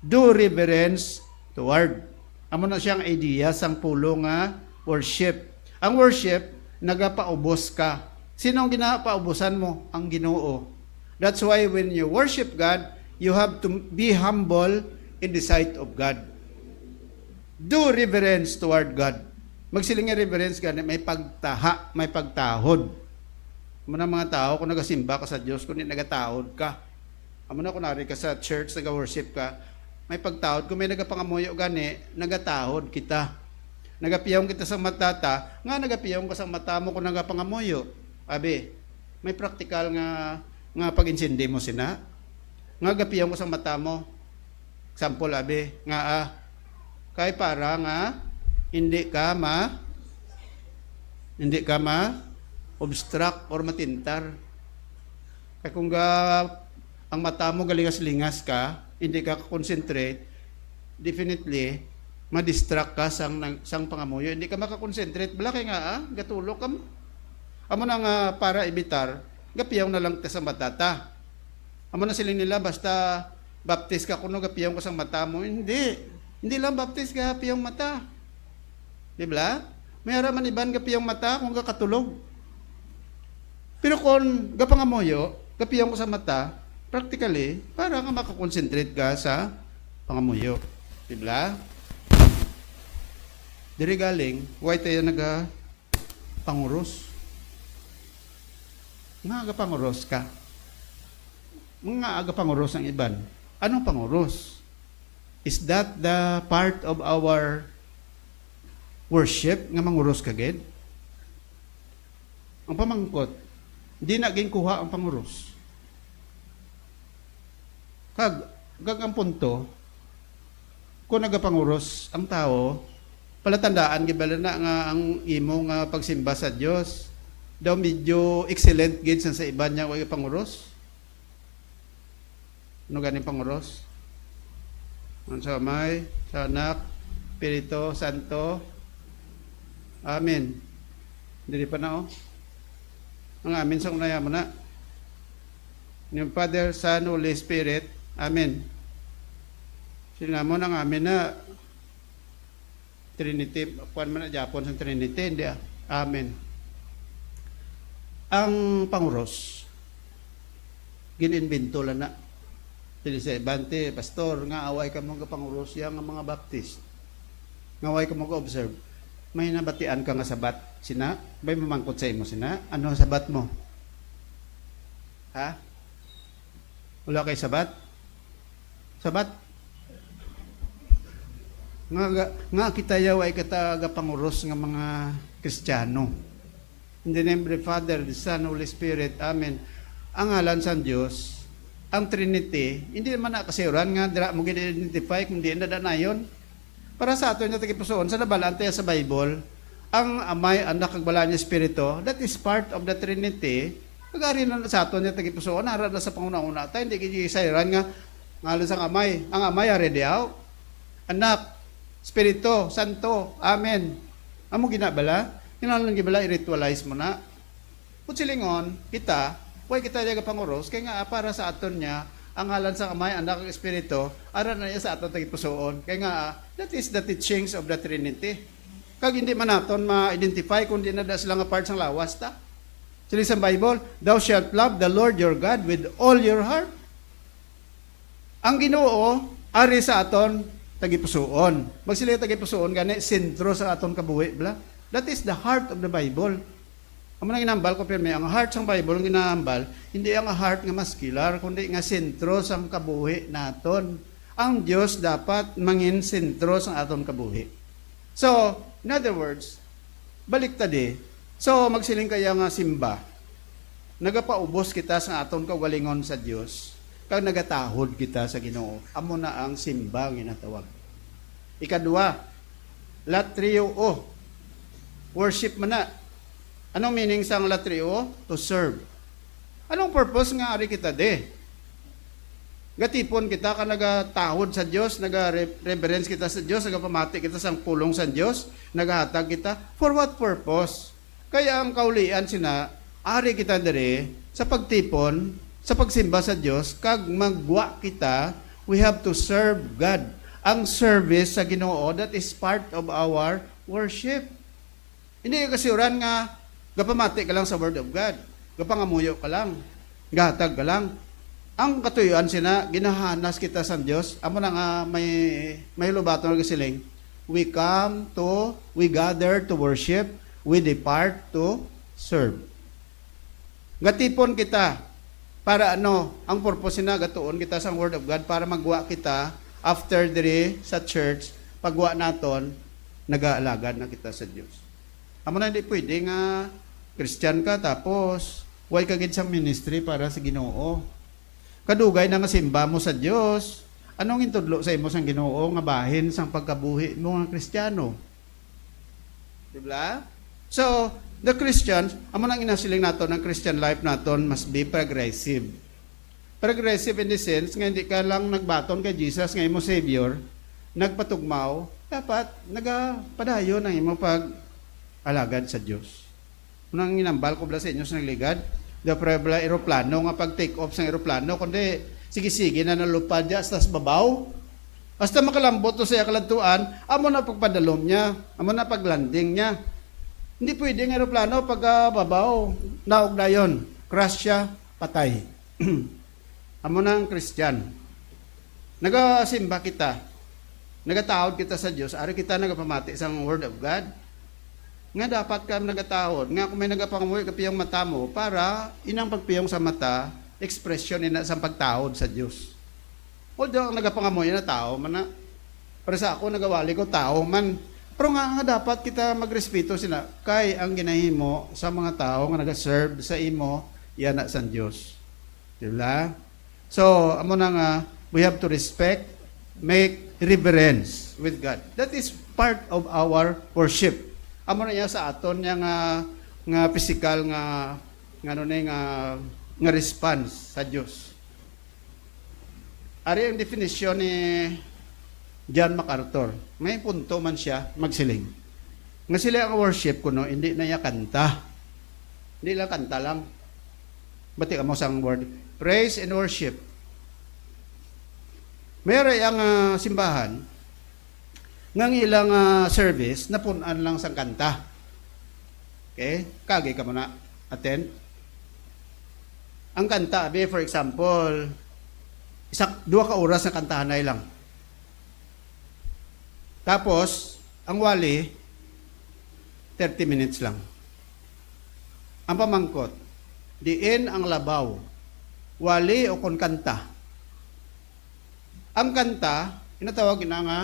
Do reverence toward. Amo na siyang idea sang pulo nga worship. Ang worship, nagapaubos ka. Sino ang ginapaubusan mo? Ang Ginoo. That's why when you worship God, you have to be humble in the sight of God. Do reverence toward God. Magsiling nga reverence God, may pagtaha, may pagtahod. Amo na mga tao, kung nagasimba ka sa Diyos, kung nagatahod ka. Amo na kunwari ka sa church, naga-worship ka, may pagtahod. Kung may nagapangamuyo gani, nagatahod kita. Nagapiyong kita sa matata, nga nagapiyong ka sa mata mo kung nagapangamuyo. Abi, may praktikal nga pag-insindi mo sina. Nga gapiyong ko sa mata mo. Example, abi, nga kay para nga hindi ka obstruct or matintar. Kaya kung ang mata mo galingas-lingas ka, hindi ka concentrate, definitely ma-distract ka sang pangamuyo. Hindi ka makakonsentrate. Bala kay nga gatulok ka mo. Amo na nga para ibitar, gapiyaw na lang ta sa matata. Amo na siling nila, basta baptist ka kuno gapiyaw ka sa mata mo. Hindi lang baptist ka gapiyaw mata. Di ba? Mayara man iban gapiyaw mata kung kakatulog. Pero kung gapangamoyo, gapiyaw ko sa mata, practically, para nga makakonsentrate ka sa pangamuyo. Di ba? Diri galing, why tayo panguros? Nga panguros ka. Mga panguros ang iban. Anong panguros? Is that the part of our worship nga manguros ka gid? Ang pamangkot, di naging kuha ang panguros. Kag ang punto, kung nagapanguros ang tao, palatandaan gibala na nga ang imo nga pagsimba sa Dios daw medyo excellent gid sa iban niya way panguros. Ano ganing panguros? Sa Amay, sa Anak, Espiritu Santo. Amen. Dili pa na Ang amin sa unaya mo na. Yung Father, Son, Holy Spirit. Amen. Sinamon ang amin na Trinity. Kuan man na Japon sa Trinity. Hindi Amen. Ang panguros, gininbento lang na. Sili sa Bante, Pastor, nga away ka mong panguros yang mga Baptist. Nga away ka mong observe. May nabatian ka nga sabat. Sina? May mamangkot sa imo sina? Ano ang sabat mo? Ha? Wala kay sabat? Sabat? Nga kita yaw ay kataga panguros nga mga Kristiyano. In the name of the Father, the Son, Holy Spirit. Amen. Ang ngalan sa Diyos, ang Trinity, hindi naman nakasiran nga dira mo gina-identify kung di na danayon. Para sa ato yung tagipusoon, sa nabalaan tayo sa Bible, ang Amay, Anak, kag Bala niya Espiritu, that is part of the Trinity. Kagari na sa ato yung tagipusoon, narad na sa panguna-una tayo, hindi kikisairan nga ngalan sa Amay. Ang Amay, Arediao, Anak, Espiritu, Santo, Amen. Amo ginabala? Kinalang gibala, i-ritualize mo na. Putsilingon, kita, huwag kita niya panguros, kaya nga para sa aton niya, ang ngalan sa Amay, Anak, ug Espiritu, aran na niya sa aton tagipusoon. Kaya nga, that is the teachings of the Trinity. Kag hindi man naton ma-identify kung di na da sila nga part sang lawas ta. Sili sa Bible, thou shalt love the Lord your God with all your heart. Ang Ginoo ari sa aton tagipusoon. Magsili tagipusoon gani sentro sa aton kabuhi bla. That is the heart of the Bible. Amo nang ginambal ko pirmi ang heart sang Bible ang ginambal, hindi ang heart nga muscular kundi nga sentro sang kabuhi naton. Ang Dios dapat mangin sentro sang aton kabuhi. So, in other words, baliktad eh. So, magsiling kaya nga simba. Nagapaubos kita sa aton kaugalingon sa Dios. Kag nagatahod kita sa Ginoo. Amo na ang simba ang ginatawag. Ikadua, latrio o. Worship man na. Anong meaning sa latrio? To serve. Anong purpose nga ari kita de? Gatipon kita ka nagatahod sa Dios, naga-reverence kita sa Dios, nagapamati kita sa pulong sa Dios, nagahatag kita. For what purpose? Kaya ang kaulian sina, ari kita dire sa pagtipon, sa pagsimba sa Dios, kag magwa kita, we have to serve God. Ang service sa Ginoo, that is part of our worship. Hindi kasiuran nga, gapamati ka lang sa Word of God, gapangamuyo ka lang, gahatag ka lang. Ang katuyuan sina, ginahanas kita sa Dios. Amo na nga may lubaton nga siling. We gather to worship, we depart to serve. Gatipon kita para ano, ang purpose na gatuon kita sa Word of God para magwa kita after diri sa church, pagwa naton, nag-aalagad na kita sa Dios. Amo na hindi pwede nga Christian ka tapos way ka gid sa ministry para sa Ginoo. Kadugay na nga simba mo sa Dios. Anong intudlo sa imo sang Ginoo nga bahin sang pagkabuhi mo nga Kristiyano? Diba? So, the Christians, amo nang inasiling naton ang Christian life naton must be progressive. Progressive in the sense nga hindi ka lang nagbaton kay Jesus nga imo Savior, nagpatugmaw, dapat nagapadayon ang imo pag alagad sa Dios. Unang ginambal ko bala sa inyo sa nagligad, the prebla aeroplano nga pag take off sa aeroplano kundi sige-sige na nalupad niya hasta sa babaw. Hasta makalambot to sa kalantuan, amo na pagpadalom niya, amo na paglanding niya. Hindi pwede ng aeroplano pag babaw, naog na yun, crash siya, patay. Amo na ang Christian. Nagasimba kita, nagatawad kita sa Diyos, ari kita nagapamati sa Word of God. Nga dapat ka nagatahod, nga kung may nagapangamoy kapiyong mata mo, para inang pagpiyong sa mata, expression ina sa pagtahod sa Diyos. Although ang nagapangamoy na tao, man na, para sa ako nagawali ko, tao man. Pero nga dapat kita magrespeto sila, kay ang ginahimo sa mga tao nga nagaserve sa imo, yan na sa Diyos. Diba? So, amo na nga, we have to respect, make reverence with God. That is part of our worship. Amo na niya sa aton niya nga physical nga ano nga response sa Dios. Ari ang definition ni John MacArthur. May punto man siya magsiling. Nga sila ang worship kuno hindi na niya kanta. Hindi lang kanta lang. Bati ka mo sang word. Praise and worship. Mayroon ang simbahan ngang ilang service na punan lang sang kanta. Okay? Kagi ka mo na attend. Ang kanta, for example, 2 ka oras na kantahan na lang. Tapos, ang wali, 30 minutes lang. Ang pamangkot, diin ang labaw, wali o kon kanta. Ang kanta, inatawag na nga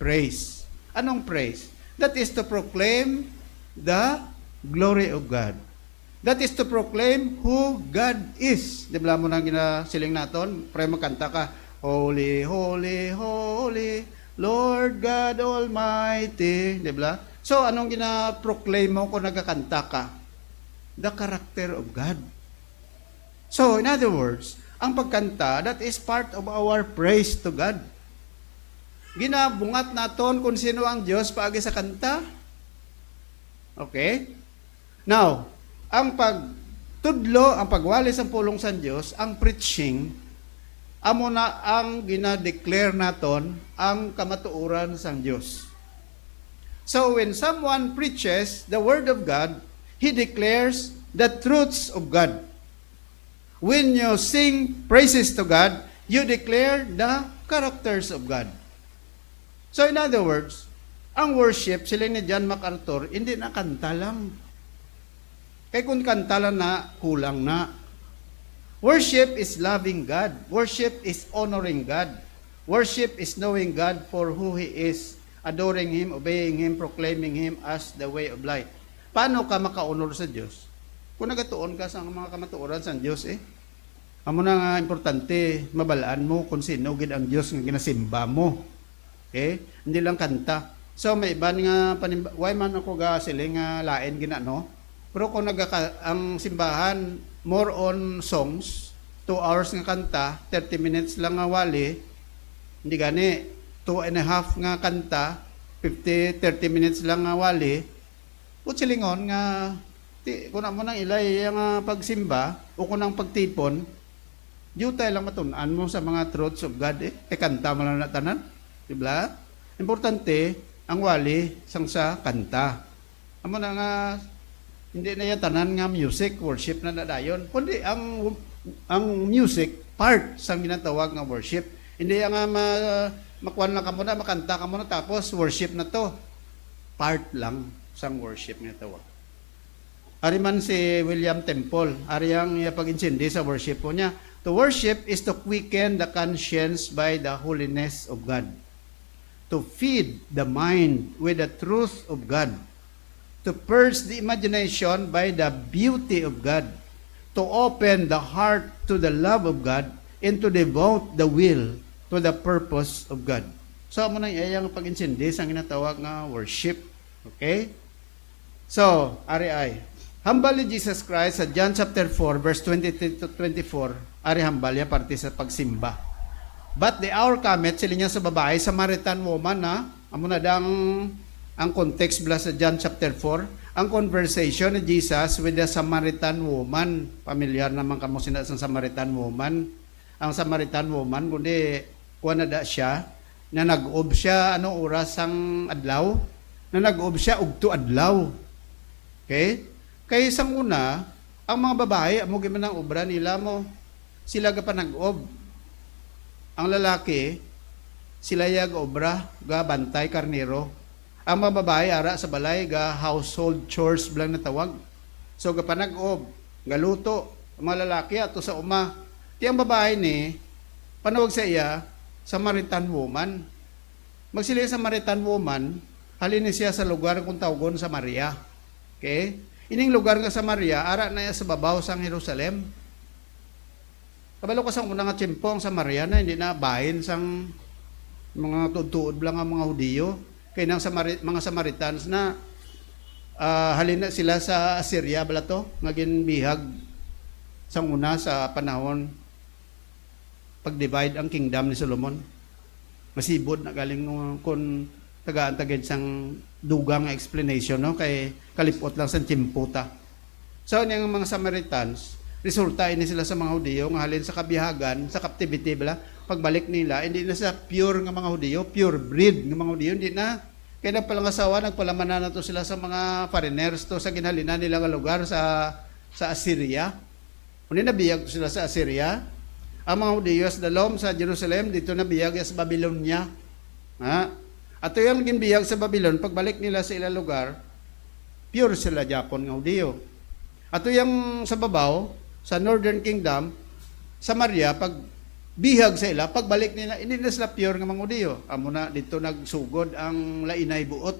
praise. Anong praise? That is to proclaim the glory of God. That is to proclaim who God is. Di ba mo nang ginasiling naton? Pray magkanta ka, Holy, Holy, Holy, Lord God Almighty. Di ba? So, anong gina-proclaim mo kung nagkakanta ka? The character of God. So, in other words, ang pagkanta, that is part of our praise to God. Ginabungat naton kung sino ang Diyos paagi sa kanta. Okay? Now, ang pagtudlo, ang pagwalis ang pulong sa Diyos, ang preaching, amo na ang gina-declare naton ang kamatuoran sa Diyos. So, when someone preaches the Word of God, he declares the truths of God. When you sing praises to God, you declare the characters of God. So, in other words, ang worship, sila ni John MacArthur, hindi na kanta lang. Kaya kung kanta lang na, kulang na. Worship is loving God. Worship is honoring God. Worship is knowing God for who He is, adoring Him, obeying Him, proclaiming Him as the way of life. Paano ka maka-honor sa Diyos? Kung nagatuon ka sa mga kamatuoran sa Diyos, amo na nga importante, mabalaan mo kung sino gid ang Diyos nga ginasimba mo. Okay? Hindi lang kanta. So, may iba nga why man ako ga siling lain ginano? Pero kung ang simbahan, more on songs, 2 hours nga kanta, 30 minutes lang nga wali, hindi gani, 2.5 nga kanta, 30 minutes lang nga wali, silingon nga, kung mo nang ilay yung pagsimba, o kung ang pagtipon, diyo tayo lang matunan mo sa mga truths of God, kanta mo lang na tanan, diba? Importante, ang wali, sang sa kanta. Amo na nga, hindi na yan tanan nga music, worship na nadayon. Kundi ang music, part sa ginatawag nga worship. Hindi nga makuan lang ka muna, makanta ka muna, tapos worship na to. Part lang sang worship na tawag. Ari man si William Temple, ari ang pag-insindi sa worship po niya. To worship is to quicken the conscience by the holiness of God. To feed the mind with the truth of God. To purge the imagination by the beauty of God, to open the heart to the love of God, and to devote the will to the purpose of God. So, amo na iyang pag-insindi sa ginatawag nga worship. Okay? So, ari ay, hambal ni Jesus Christ sa John chapter 4, verse 23 to 24, ari hambal niya parte sa pagsimba. But the hour cometh, sila niya sa babae, Samaritan woman na, amo na dang ang context bla sa John chapter 4, ang conversation ni Jesus with the Samaritan woman. Pamilyar naman kamo sa Samaritan woman. Ang Samaritan woman, kundi kuha na da siya, na nag-ob siya, anong oras ang adlaw? Na nag-ob siya, ugto adlaw. Okay? Kaya isang una, ang mga babae, amo giman ang obra nila mo, sila ga pa nag-ob. Ang lalaki, sila yag obra, ga bantay, karnero. Ang mga babae, ara sa balay, ga household chores blang na tawag. So, ga panag-ob, ga luto. Ang mga lalaki, ato sa uma. Ti ang babae ni, panawag sa iya, Samaritan woman. Magsili Samaritan woman, halin siya sa lugar kung tawgon sa Maria. Okay? Ining lugar nga sa Maria, ara na sa babaw sang Jerusalem. Kabalo ko sang unang tiyempo ang sa Maria na hindi na bahin sang mga tutuod lang ang mga Hudiyo. Kaya ng mga Samaritans na halina sila sa Assyria balato, ngagin bihag sang una sa panahon pag-divide ang kingdom ni Solomon. Masibod na galing kung tagaan-tagad sang dugang explanation, no? Kay kalipot lang sa tiyempo ta. So, ang mga Samaritans, resulta ini sila sa mga Hudiyo, nga halin sa kabihagan, sa captivity, bala, pagbalik nila, hindi na sa pure nga mga Hudiyo, pure breed nga mga Hudiyo, hindi na. Kaya na palang asawa, nagpalaman na to sila sa mga foreigners to sa ginhalina nila nga lugar sa Assyria. Kung nabiyag to sila sa Assyria, ang mga Hudiyo sa dalom sa Jerusalem, dito nabiyag sa Babylonia. Ha? At yung ginbiyag sa Babylon, pagbalik nila sa ilang lugar, pure sila Japon nga Hudiyo. At yung sa babaw, sa Northern Kingdom, Samaria, pag bihag sa ila, pagbalik nila, hindi na sila pure nga mga Hudiyo. Amo na, dito nagsugod ang lainay buot.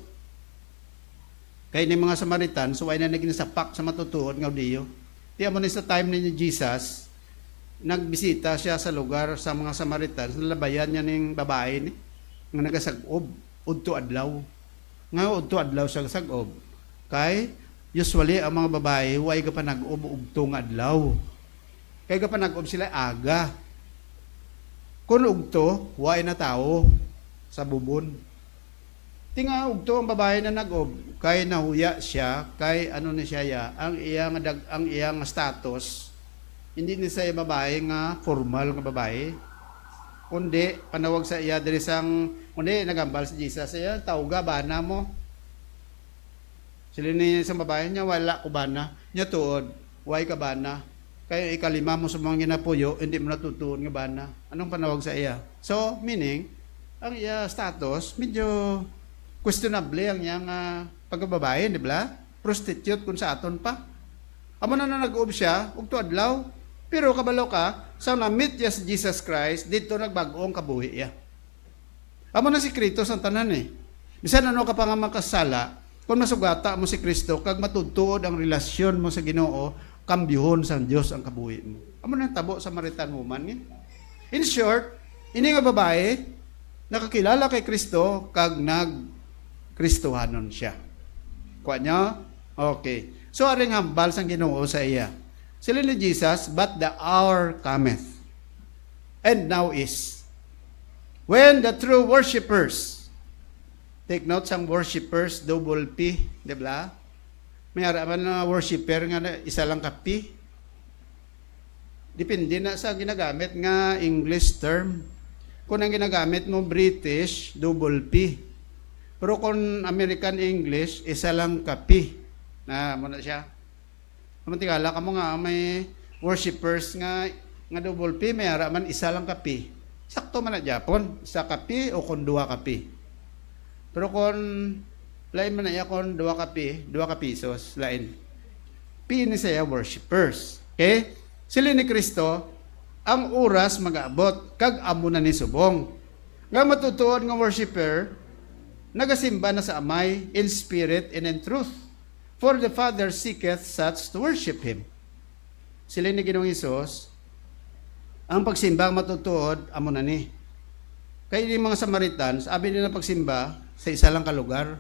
Kaya ni mga Samaritan, so ay na naging sapak sa matutuod nga Hudiyo. Di amo na sa time ni Jesus, nagbisita siya sa lugar sa mga Samaritans, nalabayan niya ng babae ni, nga nagasagob, udto adlaw. Nga udto adlaw siya sagob. Kay, usually, ang mga babae, huwag ka pa nag-ub-ubto nga adlaw. Kaya ka pa nag-ub sila aga. Kung ugto, huwag na tao sa bubon. Tinga ugto ang babae na nag-ub, kay nahuya siya, kay ano ni siya ya, ang iyang status, hindi ni siya babae nga formal nga babae. Kundi, panawag sa iya, diri sang, kundi, nagambal si Jesus, iya, tauga, bana mo. Sila ni isang babae niya, wala ko bana. Niya tuod, huwag ka bana. Kaya ikalima mo sa mga ginapuyo, hindi mo natutuon nga bana. Anong panawag sa iya? So, meaning, ang iya status, medyo questionable ang iyang pagkababae, di ba? Prostitute kung sa aton pa. Amo na nag-uob siya, ugto adlaw. Pero kabalo ka, sa na-meet niya si Jesus Christ, dito nagbag-ong kabuhi iya. Amo na si Kristo sa tanan eh. Bisan ano ka pa nga makasala, kung masugata mo si Kristo, kag matudtuod ang relasyon mo sa Ginoo, kambyuhon sa Dios ang kabuhi mo. Amo nang tabo sa Samaritan woman nga. In short, ini nga babae nakakilala kay Kristo kag nag-Kristohanon siya. Kuha niyo? Okay. So aring hambal sang Ginoo sa iya. Sila ni Jesus, but the hour cometh, and now is, when the true worshipers, take note, some worshipers, double P, di ba? May araman na worshiper nga na isa lang ka P. Depende na sa ginagamit nga English term. Kung ang ginagamit mo British, double P. Pero kung American English, isa lang ka P. Na muna siya. Tingala ka mo nga, may worshippers nga double P, may araman isa lang ka P. Sakto man na Japon, isa ka P o kung dua ka P. Pero kung lain man na iya kung dua ka pesos, lain. P ni saya worshippers. Okay? Sila ni Kristo, ang oras mag-aabot, kag amo na ni subong. Nga matutuon nga worshipper, nagasimba na sa Amay, in spirit and in truth. For the Father seeketh such to worship Him. Sila ni Ginoong Hesus, ang pagsimba matutuod, amo na ni. Kaya yung mga Samaritans, abi nila pagsimba, sa isa lang ka lugar.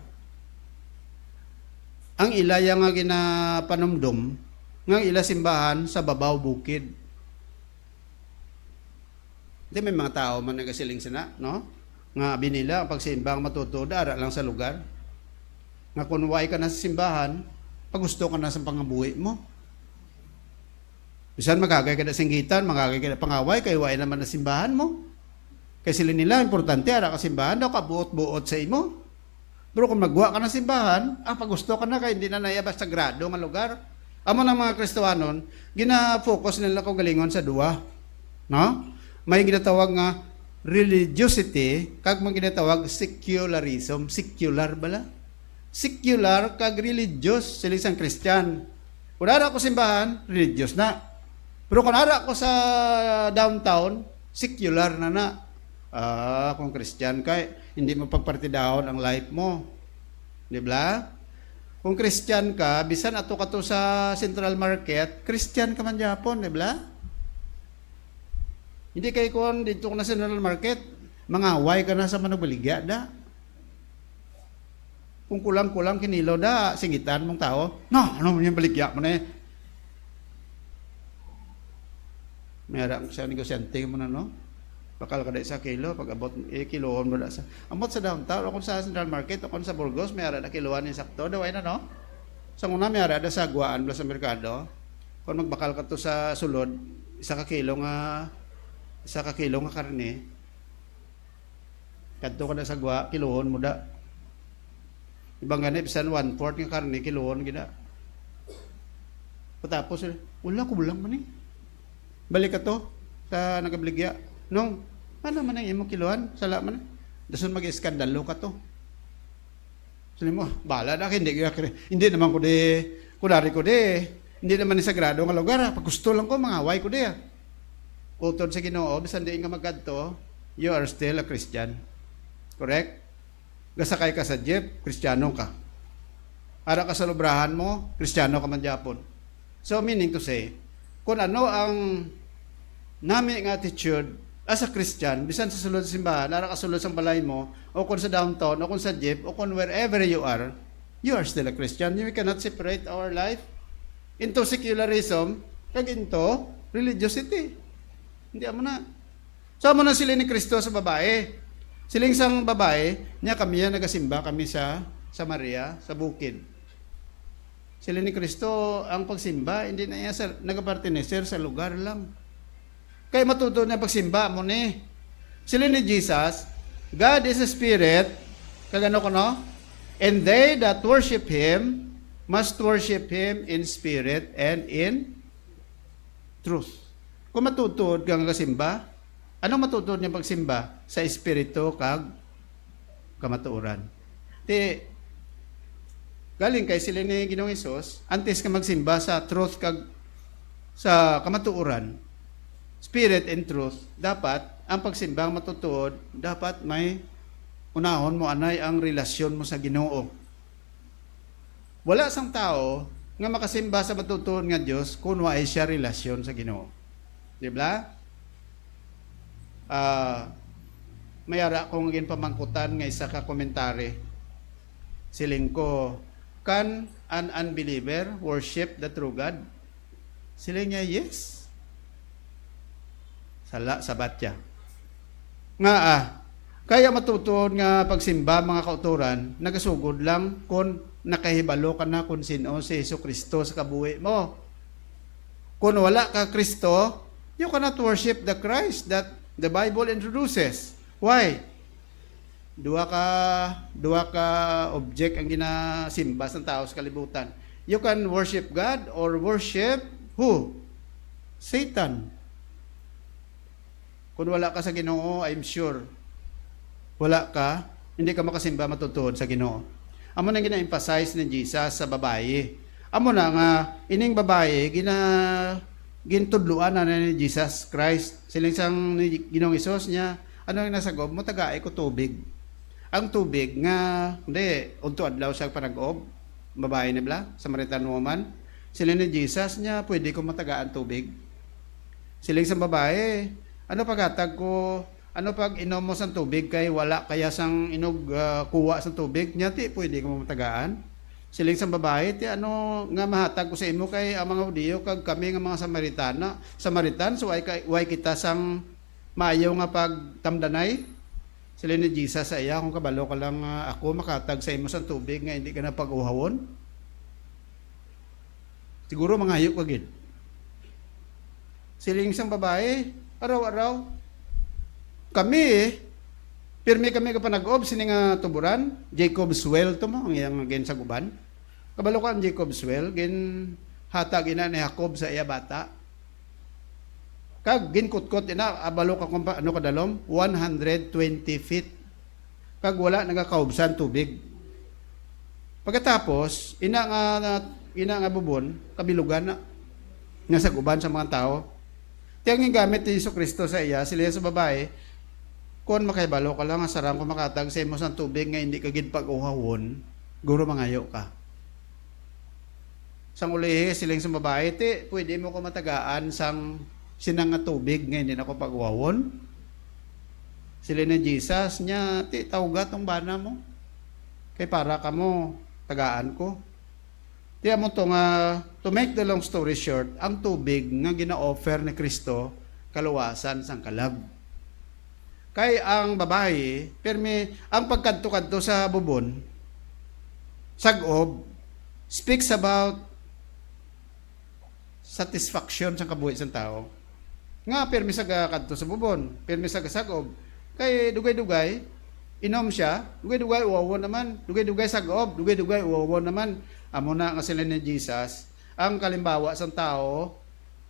Ang ilaya nga ginapanumdum, nga ila simbahan sa babaw bukid. Hindi may mga tao man nagasiling sina, no? Nga abi nila, ang pagsimbang matutuod, ara lang sa lugar. Nga kunway ka na sa simbahan, pag gusto ka na sa pangabuhi mo. Bisan magagay ka na singgitan, magagay ka na pangaway, kaya way naman na simbahan mo. Kaya sila nila, importante, ara ka simbahan, daw ka buot-buot sa imo. Pero kung magwa ka ng simbahan, pag gusto ka na, kaya hindi na nayabas sa grado ng lugar. Amo ng mga Kristohanon, gina-focus nila ko galingon sa dua. No? May ginatawag nga religiosity, kag mga ginatawag secularism. Secular bala? Secular kag religious, sila isang Christian. Kung nara ko simbahan, religious na. Pero kung nara ko sa downtown, secular na. Kung Christian ka, hindi mo pagpartidahon ang life mo. Di ba? Kung Christian ka, bisan ato ka to sa Central Market, Christian ka man Japon, di ba? Hindi kay kung dito ka na sa Central Market, mangaway ka na sa manabaligya da. Kung kulang-kulang kinilaw da, singitan mong tao, no, ano mo yung baligya mo na eh. Mayroon siya negosyante mo na, no? Bakal ka da sa kilo, pag abot, kiloon mo da sa. Amot sa downtown, o kung sa Central Market, o kung sa Burgos, mayroon na kiloan yung sakto, daway na, no? Sa una may ara da sa guaan bla sa merkado. Kung magbakal ka to sa sulod, isa ka kilo nga karne. Kadto ka na sa gua, kilohon mo da. Ibang ganit, bisan 1/4 nga karne, kilohon gina. Patapos, wala ko bulang man eh. Balik ka to sa nagabligya. Nung, ano man ang imong kilohan? Sala man. Dasun mag-iskandalo ka to. Sabi mo, bala na, hindi naman ko kunari ko hindi naman ni sagrado nga lugar. Pag gusto lang ko, mangaway ko Utod sa Ginoo, bisan diin ka magkadto, you are still a Christian. Correct? Gasakay ka sa jeep, Kristiyano ka. Ara ka sa lubrahan mo, Kristiyano ka man Japon. So meaning to say, kung ano ang nami ang attitude as a Christian, bisan sa sulod sa simbahan, ara ka sulod sa balay mo, o kung sa downtown, o kung sa jeep, o kung wherever you are still a Christian. You cannot separate our life into secularism, kag into religiosity. Hindi mo na. So mo na sila ni Kristo sa babae. Siling sang babae, niya kami yan nagasimba kami sa Maria, sa bukid. Sila ni Kristo, ang pagsimba, hindi na niya nagapartineser sa lugar lang. Kaya matuto na pagsimba mo ni. Sila ni Jesus, God is a spirit, kagano ko no? And they that worship Him must worship Him in spirit and in truth. Kung matutod kang kasimba, anong matutod niya pagsimba? Sa espiritu kag kamatuoran. Galing kay sila ni Ginoong Hesus, antes ka magsimba sa truth kag sa kamatuoran, spirit and truth, dapat ang pagsimbang matutuod, dapat may unahon mo anay ang relasyon mo sa Ginoo. Wala sang tao nga makasimba sa matutuod nga Dios kung wa siya relasyon sa Ginoo. Di ba? Mayara kong ngin pamangkutan nga isa ka komentary. Siling ko, can an unbeliever worship the true God? Siling niya, yes. Sabat siya. Nga kaya matutuon nga pagsimba mga kauturan, nagasugod lang kung nakahibalo ka na kung sino si Jesucristo sa kabuhi mo. Kung wala ka Kristo, you cannot worship the Christ that the Bible introduces. Why? Dua ka object ang ginasimba ng tao sa kalibutan. You can worship God or worship who? Satan. Kung wala ka sa Ginoo, I'm sure hindi ka makasimba matutuod sa Ginoo. Amo nang gina-emphasize ni Jesus sa babae. Amo na nga ining babae gintudluan na ni Jesus Christ. Siling sang ni Ginoong Hesus niya, ano yung nasagob mo, tagaay ko tubig. Ang tubig nga, hindi, unto adlaw siya panag-ob, babae ni Bla, Samaritan woman. Siling ni Jesus niya, pwede ko matagaan tubig. Siling sang babae, ano pagatag ko, ano pag inom mo sa tubig, kay wala kaya sang inog kuwa sa tubig, niya ti, pwede ko matagaan. Siling sa babae, ti ano nga mahatag ko sa imo kay ang mga Hudiyo kag kami nga mga Samaritan, so way kita sang maayo nga pagtamdanay. Sila ni Jesus sa iya, kung kabalo ka lang ako makatag sa imo sa tubig nga hindi ka na pag-uhawon. Siguro mangayo ka gid. Siling sang babae, araw-araw kami pirmi kami ka panag-ob sini nga tuburan, Jacob's Well to mo ang iyang gen sa guban. Kabalo ka ang Jacob's Well, gen hatag ina ni Jacob sa iya bata. Kag ginkutkot ina abalo ka kung ano kadalom 120 feet. Kag wala nagakaubsan tubig. Pagkatapos ina nga bubon kabilugan na nga sa guban sa mga tao. Tiyang gamit ni Jesucristo sa iya sila sa babae. Kung makahibalo ka lang, sarang kung makatag sa imo sa tubig nga hindi ka gid pag-uhawon, guro mangayo ka. Sang ulihi, siling sa babae, pwede mo ko matagaan sang sinang nga tubig nga hindi na ko pag-uhawon. Sila ni Jesus niya, tawga tong bana mo. Kay para ka mo, tagaan ko. Tiya mo to nga, to make the long story short, ang tubig nga gina-offer ni Kristo, kaluwasan sang kalag. Kay ang babae, permi ang pagkadto-kadto sa bubon, sagob, speaks about satisfaction sa kabuhi sa tao. Nga pirmi sa kadto sa bubon, pirmi sa sagob. Kay dugay-dugay inom siya, dugay-dugay uwawo naman, dugay-dugay sagob, dugay-dugay uwawo naman. Amo na nga sila ni Jesus, ang kalimbawa sa tao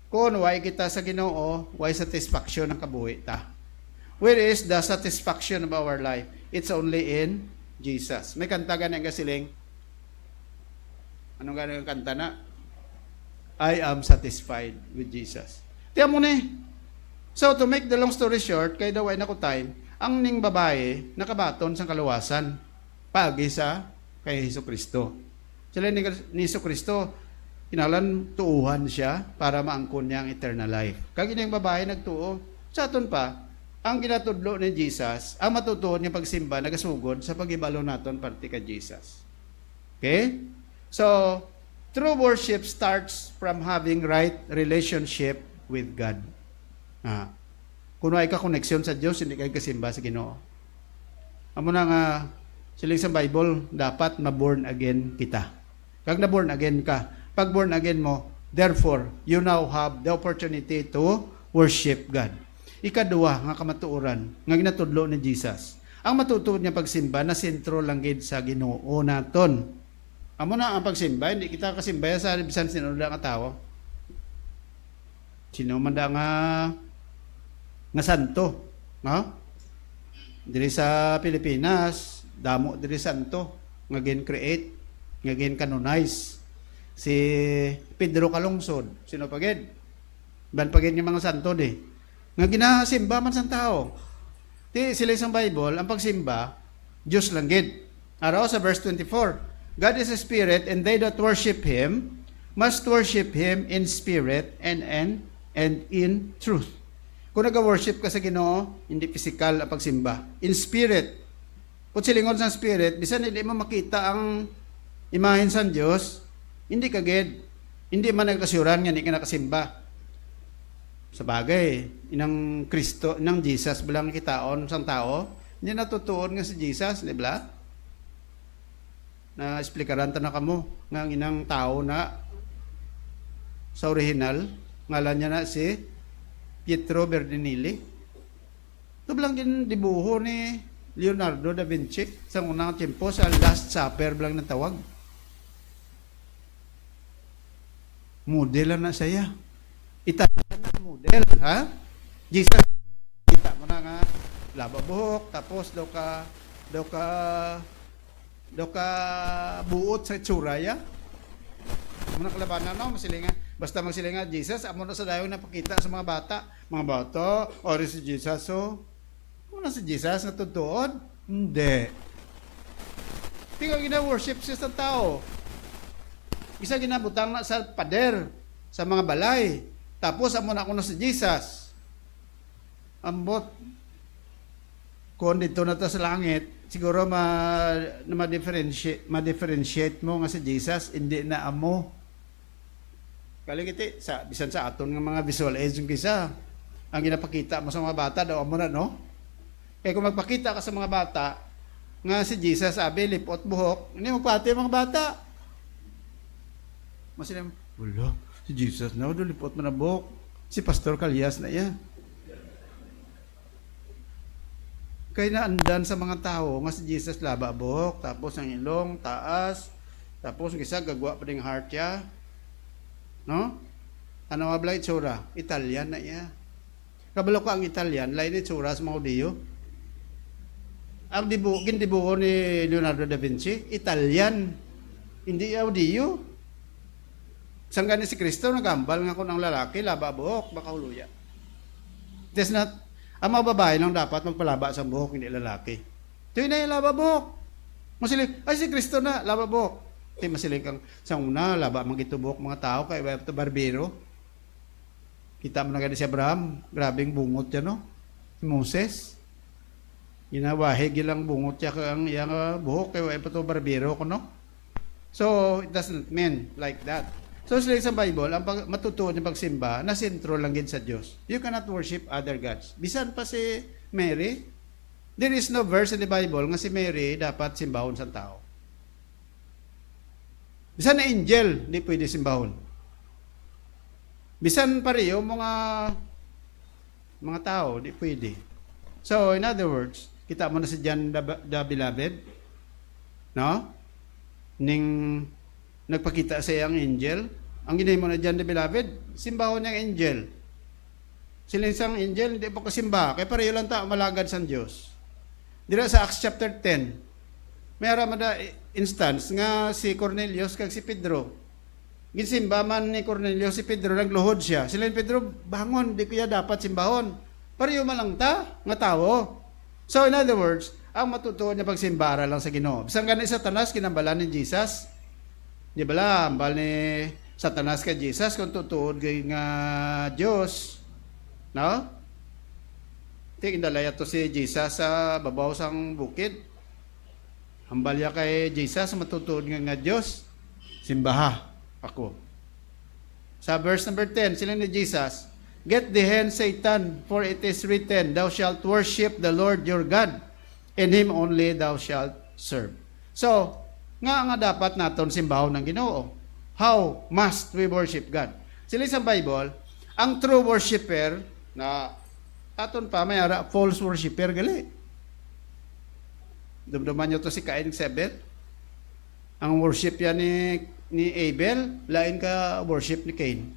kung way kita sa Ginoo, way satisfaction ang kabuhi ta. Where is the satisfaction of our life? It's only in Jesus. May kanta ganang kasiling. Anong ganang kanta na? I am satisfied with Jesus. Tiyan mo ni. So to make the long story short, kay daw ay nako time, ang ning babae nakabaton sa kaluwasan pagi sa kay Hesukristo. Sila ni Hesukristo, kinalan tuuhan siya para maangkon niya ang eternal life. Kag ining babae nagtuo. Sa aton pa, ang ginatudlo ni Jesus, ang matutuon niya pagsimba, nagasugod sa pagibalo naton parte kay Jesus. Okay? So, true worship starts from having right relationship with God. Kung ay ka koneksyon sa Diyos, hindi kayo kasimba sa Ginoo. Amo na nga, siling sa Bible, dapat ma-born again kita. Kag na-born again ka, pag born again mo, therefore, you now have the opportunity to worship God. Ikadua, nga kamatuoran, nga ginatudlo ni Jesus. Ang matutuod niya pagsimba, na sentro lang gid sa Ginoo naton. Amo na ang pagsimba, hindi kita kasimba sa bisan sino nga tao. Sino man da nga santo, no? Diri sa Pilipinas, damo diri santo nga gin-create, nga gin-canonize. Si Pedro Calungsod, sino pagid? Ban pagid nga mga santo di. Nga ginasimba man sang tao. Ti sila sa Bible, ang pagsimba Dios lang gid. Araw sa verse 24, God is a spirit, and they that worship Him must worship Him in spirit and in truth. Kung nag-worship ka sa Ginoo, hindi physical ang pagsimba. In spirit. Kung silingon sa spirit, bisan hindi mo makita ang imahen sa Diyos, hindi ka gid. Hindi man nagkasuran nga, hindi ka nakasimba. Sa bagay, inang Kristo, inang Jesus, bilang kitaon sa tao, hindi natutuon nga si Jesus, di ba? Na explikaran ta na kamo nga ang inang tao na sa original, ngalan niya na si Pietro Berdinilli. Ito bilang dibuho ni Leonardo da Vinci sa unang tiyempo sa Last Supper bilang natawag. Model na saya. Italian na model, ha? Jesus, kita mo na nga, laba buhok, tapos daw ka buot sa tsuraya. Muna kalabanan no, masilinga. Basta magsilinga Jesus, amo na sa dayong napakita sa mga bata. Mga bata, ori si Jesus, so. Muna si Jesus na tutuon? Hindi. Tingnan gina-worship siya sa tao. Isa ginabutang na sa pader, sa mga balay. Tapos amo na ako na si Jesus. Ambot. Kung dito na to sa langit, siguro ma-differentiate mo nga si Jesus, hindi na amo. Kaligiti, bisan sa aton nga mga visual aids yung kisa, ang ginapakita mo sa mga bata, daw amo na, no? Kaya kung magpakita ka sa mga bata, nga si Jesus, sabi, lipot buhok, hindi magpati mga bata. Masilim, wala, si Jesus na, lipot mo na buhok. Si Pastor Calyas na yan. Kaya naandan sa mga tao, nga si Jesus laba buhok, tapos ang ilong, taas, tapos ang isa, gagwa pa ding heart ya. No? Ano nga bala itsura? Italian na iya. Kabalo ko ang Italian, lain itsura sa mga Hudiyo. Ang gindibuho ni Leonardo da Vinci, Italian, hindi Hudiyo. Sangga ni si Kristo, nagambal nga ko ng lalaki, laba buhok, baka huluya. That's not, ang mga babae lang dapat magpalaba sa buhok, hindi lalaki. Ito na yung laba buhok. Masilig, ay si Kristo na, laba buhok. Ito masilig kang sa una, laba magitubok mga tao, kaya wala ito barbero. Kita mo na gani si Abraham, grabing bungot yan, no? Si Moses. Ginawahig ilang bungot siya kang iyang buhok, kaya wala ito barbero ko, no? So, it doesn't mean like that. So, sila sa Bible, ang matutuon yung pagsimba, na sentro lang din sa Diyos. You cannot worship other gods. Bisan pa si Mary, there is no verse in the Bible nga si Mary dapat simbahon sa tao. Bisan na angel, di pwede simbahon. Bisan pareho mga tao, di pwede. So, in other words, kita mo na si John the Beloved, no? Ning nagpakita sa iyang angel, ang ginay mo na John the Beloved, simbahon niyang angel. Sila isang angel, hindi po kasimba, kaya pareho lang tao malagad sa Diyos. Dira sa Acts chapter 10, may aramada instance nga si Cornelius kag si Pedro. Ginsimba man ni Cornelius si Pedro, nagluhod siya. Sila ni Pedro, bangon, di kaya dapat simbahon. Pareho man lang nga tao. So in other words, ang matutuon niya pagsimba lang sa Ginoo. Bisan ganit Satanas, kinambalan ni Jesus. Di ba la, ambal ni Satanas kay Jesus kung tutuod kay nga Diyos. No? Indalaya to si Jesus sa babaw sang bukid. Hambal ya kay Jesus, matutuod nga Diyos. Simbaha ako. Sa verse number 10, sila ni Jesus, "Get thee hence, Satan, for it is written, Thou shalt worship the Lord your God, and Him only thou shalt serve." So, nga dapat naton simbahon ng Ginoo. How must we worship God? Sila sa Bible, ang true worshipper na aton pa may ara false worshipper gali. Dumduman nyo to si Cain Sebet. Ang worship yan ni Abel, lain ka worship ni Cain.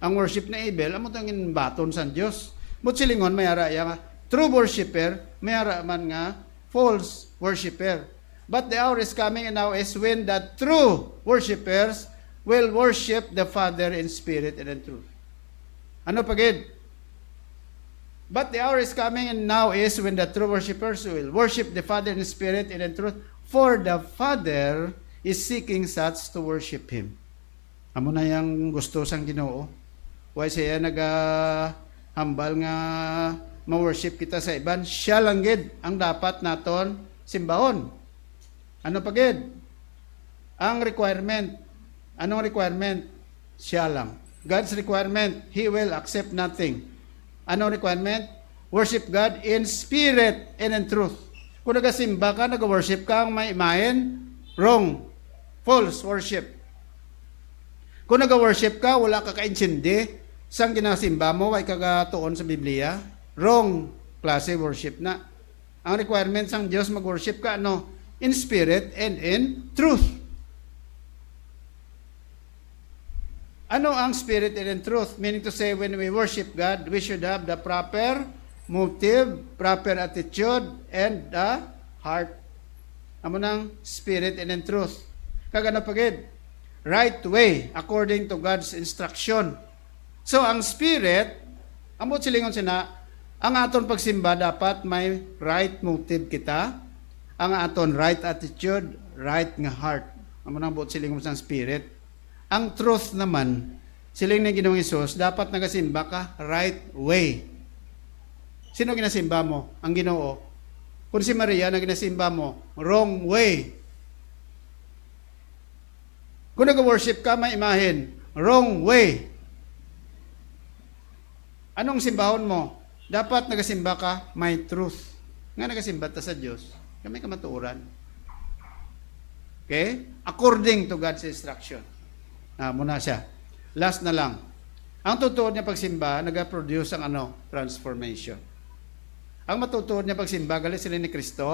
Ang worship ni Abel, amo tangin baton sa Dios. Mut silingon may ara ya true worshipper, may ara man nga false worshipper. But the hour is coming and now is when the true worshipers will worship the Father in spirit and in truth. Ano pagid? But the hour is coming and now is when the true worshipers will worship the Father in spirit and in truth. For the Father is seeking such to worship Him. Amo na yang gusto sang Ginoo. Why siya hambal nga ma-worship kita sa iban? Siya lang gid ang dapat naton simbahon. Ano pagid? Ang requirement. Anong requirement? Siya lang. God's requirement, He will accept nothing. Anong requirement? Worship God in spirit and in truth. Kung nagasimba ka, nag-worship ka, ang may imahen, wrong. False worship. Kung nag-worship ka, wala ka kaintindi, sang ginasimba mo, ay kagatuon sa Biblia, wrong klase worship na. Ang requirement sang Diyos, mag-worship ka, ano? In spirit and in truth. Ano ang spirit and in truth? Meaning to say, when we worship God, we should have the proper motive, proper attitude, and the heart. Amo ng spirit and in truth. Kagana pagid, right way, according to God's instruction. So, ang spirit, amo silingon sina, ang aton pagsimba dapat may right motive kita, ang aton right attitude, right nga heart. Amo nang buot silingon sa spirit. Ang truth naman, siling ng Ginoong Hesus, dapat nagasimba ka right way. Sino ginasimba mo? Ang Ginoo. Kung si Maria na ginasimba mo, wrong way. Kung nag-worship ka, may imahin, wrong way. Anong simbahon mo? Dapat nagasimba ka, may truth. Nga nagasimba ta sa Diyos, kami kamatuuran. Okay? According to God's instruction. Muna siya. Last na lang. Ang tutuod niya pagsimba, nag-produce ang transformation. Ang matutuod niya pagsimba, galit sila ni Kristo,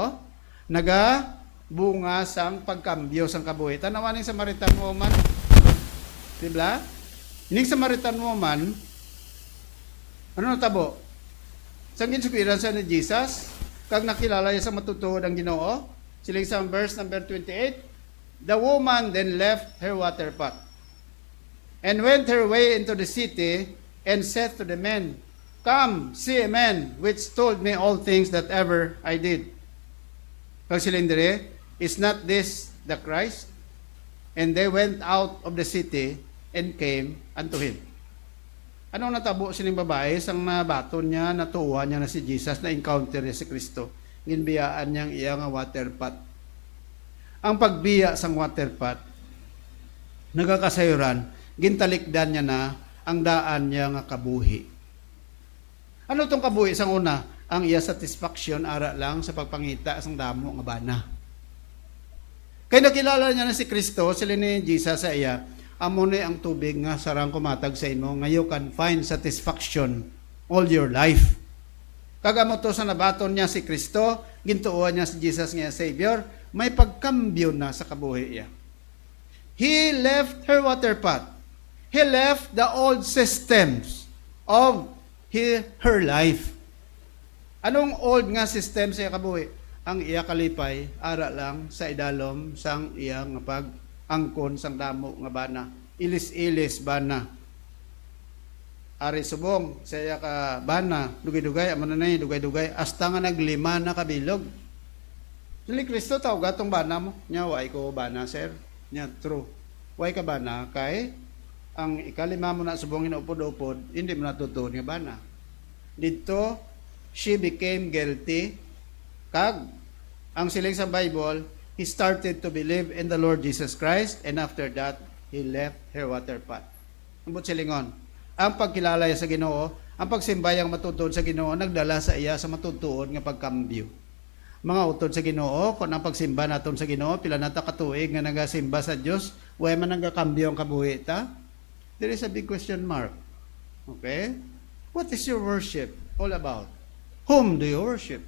naga-bunga sang pagkambyo sang kabuhi. Tanawan ng Samaritan woman. Diba? Ining Samaritan woman, ano natabo? Sang ginsukwiran sa ni Jesus, kag nakilala niya sa matutuod ang Ginoo, siling sa verse number 28, the woman then left her water pot and went her way into the city and said to the men, Come, see a man which told me all things that ever I did. Kag siling dire, is not this the Christ? And they went out of the city and came unto him. Anong natabo sining babae sang nabaton niya, natuwa niya na si Jesus, na encounter niya si Kristo. Ginbiyaan niyang iya nga water pot. Ang pagbiya sang water pot, nagakasayuran, gintalikdan niya na ang daan niya nga kabuhi. Ano tong kabuhi sang una? Ang iya satisfaction ara lang sa pagpangita sang damo nga bana. Kaya nakilala niya na si Kristo, sila ni Jesus sa iya, amo ni ang tubig nga sarang kumatag sa imo, nga you can find satisfaction all your life. Kagamo to sa nabaton niya si Kristo, gintuuan niya si Jesus nga Savior, may pagkambyo na sa kabuhi niya. He left her water pot. He left the old systems of her life. Anong old nga system sa iya kabuhi? Ang iya kalipay, ara lang sa idalom sang iya nga pag-angkon sang damo nga bana. Ilis-ilis bana. Ari subong sa iya ka bana, dugay-dugay, amo na nay dugay-dugay, hasta nga naglima na kabilog. Dili Kristo taw gatong bana mo. Nya way ko bana, sir. Nya true. Way ka bana kay ang ikalima mo na subong inuupod-upod, hindi mo natutuon nga bana. Dito, she became guilty. Kag, ang siling sa Bible, he started to believe in the Lord Jesus Christ, and after that, he left her water pot. Ang silingon, ang pagkilala sa Ginoo, ang pagsimbayang matutuon sa Ginoo, nagdala sa iya sa matutuon nga pagkambyo. Mga utod sa Ginoo, kung ang pagsimba naton sa Ginoo, pila nata katuig nga nagasimba sa Dios, way man nagakambyo ang kabuhi ta? There is a big question mark. Okay? What is your worship all about? Whom do you worship?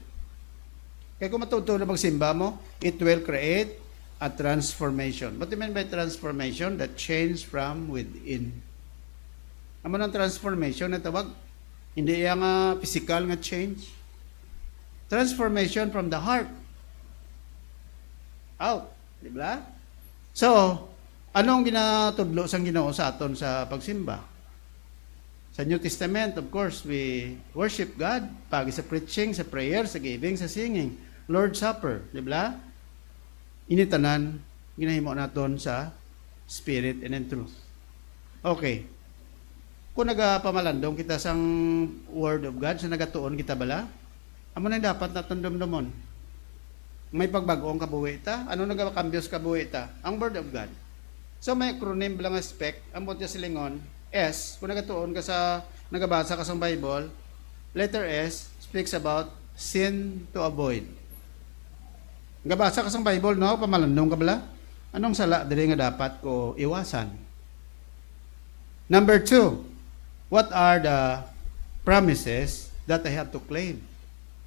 Kaya kung matutunan na magsimba mo, it will create a transformation. What do you mean by transformation? That change from within. Amo ng transformation na tawag, hindi yung physical nga change. Transformation from the heart. Out. Di ba? So, anong ginatudlo sang Ginoo sa aton sa pagsimba? Sa New Testament, of course, we worship God pag sa preaching, sa prayer, sa giving, sa singing. Lord's Supper, di ba? Initanan, ginahimo naton sa spirit and in truth. Okay. Kung nagapamalandong kita sang Word of God, sa nagatuon kita bala, amo na dapat naton dumdumon. May pagbag-ong kabuhi ta, ano nagakambiyos kabuhi ta? Ang Word of God. So may acronym bilang aspect, ang butya silingon, S, kung nagatuon ka sa, nagabasa ka sa Bible, letter S speaks about sin to avoid. Nagabasa ka sa Bible, no? Pamalandong ka bala? Anong sala dili nga dapat ko iwasan? Number 2, what are the promises that I have to claim?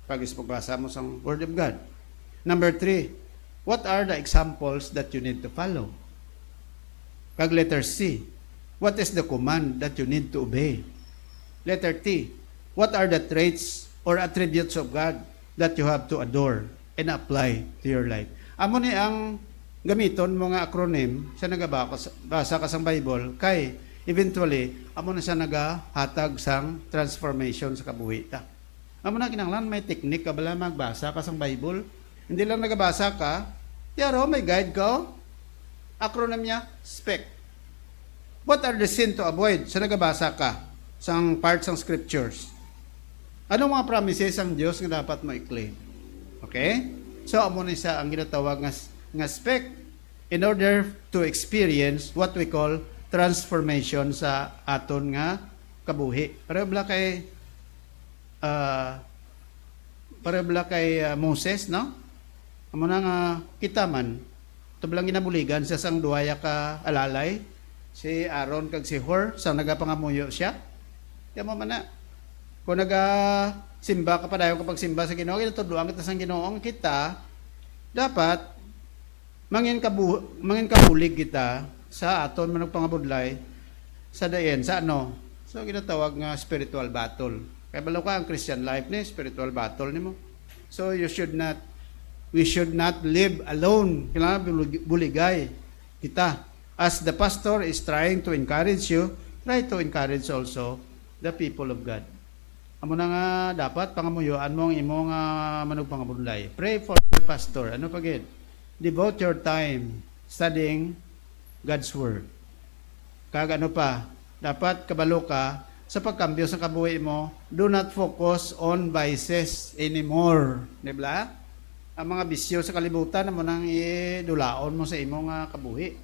Pag pagbasa mo sa Word of God. Number 3, what are the examples that you need to follow? Pag letter C, what is the command that you need to obey? Letter T, what are the traits or attributes of God that you have to adore and apply to your life? Amo ni ang gamiton mga acronym sa nagabasa ka sa Bible kay eventually amo na siya nagahatag sang transformation sa kabuhi ta. Amo na kinahanglan may technique ka bala magbasa ka sa Bible. Hindi lang nagabasa ka, tiyaro may guide ka. Acronym niya, SPEC. What are the sin to avoid? Sa nagabasa ka sang parts ng scriptures. Anong mga promises ang Diyos nga dapat mo i-claim? Okay? So, amo na isa ang ginatawag nga SPEC in order to experience what we call transformation sa aton nga kabuhi. Parebla kay Moses, no? Amo na nga kita man, ito lang ginabuligan sa sang duwaya ka alalay, si Aaron kag si Hur, sa nagapangamuyo siya. Kaya mo man na, kung simba ka pa dayon kapag simba sa Ginoo, ginatudloan kita sang Ginoo, kita dapat mangin kabulig kita sa aton manug pangabudlay sa dayen sa ano. So ginatawag nga spiritual battle. Kaya balo ka ang Christian life ni spiritual battle nimo. So we should not live alone. Kailangan buligay kita. As the pastor is trying to encourage you, try to encourage also the people of God. Amo na nga dapat pangamuyuan mo ang imong manug pangabudlay. Pray for the pastor. Ano pagid? Devote your time studying God's word. Kag ano pa? Dapat kabalo ka sa pagkambyo sa kabuhi mo. Do not focus on vices anymore. Di ba? Ang mga bisyo sa kalibutan mo nang idulaon mo sa imong kabuhi.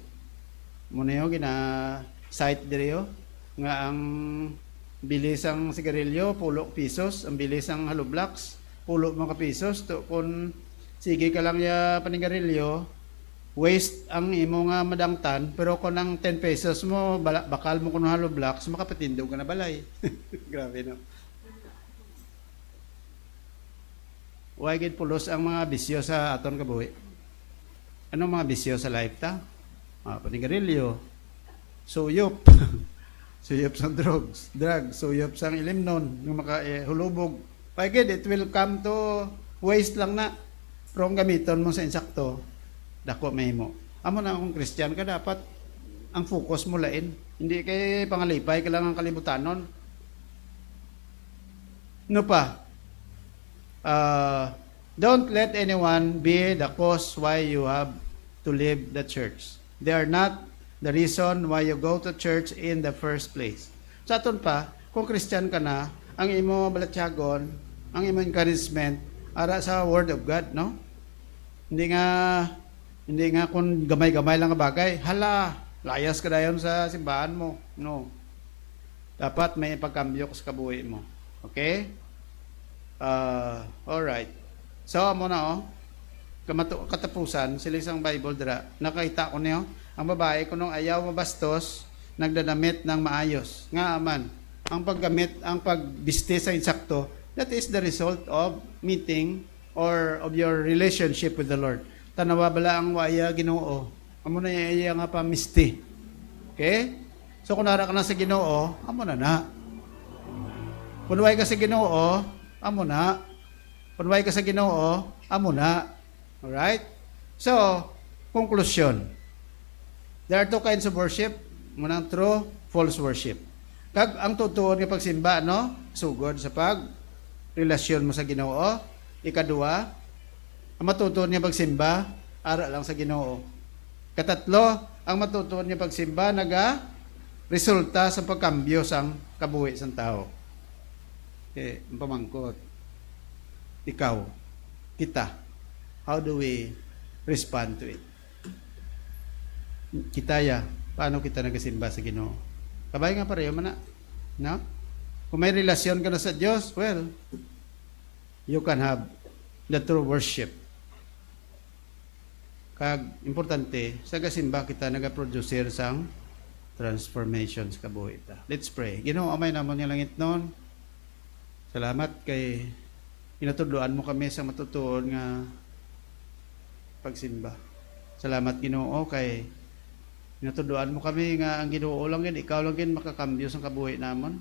Muna yung gina-cite diriyo nga ang bilis ang sigarilyo, 10 pesos. Ang bilis ang haloblocks, 10 mga pesos. Kung sige ka lang ya panigarilyo, waste ang imo nga madangtan, pero kung ang 10 pesos mo, bakal mo kuno hollow blocks, makapatindog ka na balay. Grabe no. Why gid pulos ang mga bisyo sa aton kabuhi? Anong mga bisyo sa life ta? Panigarilyo, suyop, suyop sa drugs, suyop sa ilimnon, yung hulubog. Why gid, it will come to waste lang na. Pero ang gamiton mo sa insakto, dako may mo. Amo na kung Christian ka, dapat ang focus mo lain. Hindi kay pangalipay, kailangan kalibutanon. No pa? Don't let anyone be the cause why you have to leave the church. They are not the reason why you go to church in the first place. Sa aton pa, kung Christian ka na, ang imo balatyagon, ang imo encouragement, ara sa Word of God, no? Hindi nga kung gamay-gamay lang nga bagay, hala, layas ka dayon sa simbahan mo. No. Dapat may pagkambyo sa kabuhi mo. Okay? Alright. So, amo na katapusan, sila isang Bible dira, nakita ko niyo, ang babae kunong ayaw mabastos, nagdadamit ng maayos. Nga aman, ang paggamit, ang pagbiste sa insakto, that is the result of meeting or of your relationship with the Lord. Tanawa bala ang waya Ginoo. Amo na iya nga pamisti. Okay? So kung nara ka na sa Ginoo, amo na. Kung way ka sa Ginoo, amo na. Kung way ka sa Ginoo, amo na. Alright? So, conclusion. There are two kinds of worship. Munang true, false worship. Kag ang tutuon nga pagsimba, no? Sugod sa relasyon mo sa Ginoo. Ikadua, ang matutuon nga pagsimba, ara lang sa Ginoo. Katatlo, ang matutuon nga pagsimba, resulta sa pagkambyo sang kabuhi sang tao. Okay, ang pamangkot. Ikaw, kita, how do we respond to it? Kitaya, paano kita nagasimba sa Ginoo? Kabay nga pareho man na. No? Kung may relasyon ka na sa Diyos, well, you can have the true worship. Kag importante, sa gasimba kita nagaproducer sang transformation sa kabuhi ta. Let's pray. Ginoo, amay namon nga langit noon. Salamat kay inatudloan mo kami sa matutuon nga pagsimba. Salamat Ginoo kay inatudloan mo kami nga ang Ginoo lang gid, ikaw lang gid makakambyo sa kabuhi namon.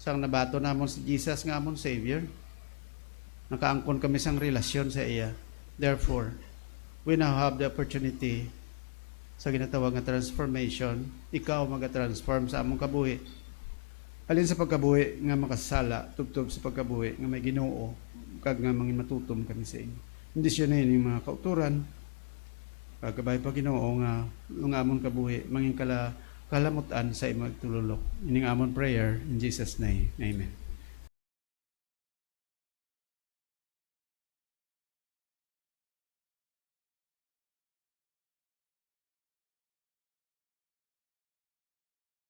Sang nabato namon si Jesus nga amon Savior. Nakaangkon kami sang relasyon sa iya. Therefore, we now have the opportunity sa ginatawag nga transformation. Ikaw maga-transform sa among kabuhi. Alin sa pagkabuhi nga makasala, tubtob sa pagkabuhi nga may Ginoo, kag nga mga matutom kami sa inyo. Hindi siya na yung mga kauturan. Kagabay pa Ginoo nga amon kabuhi, manging kalamutan sa imong tululok. Ining amon prayer in Jesus' name. Amen.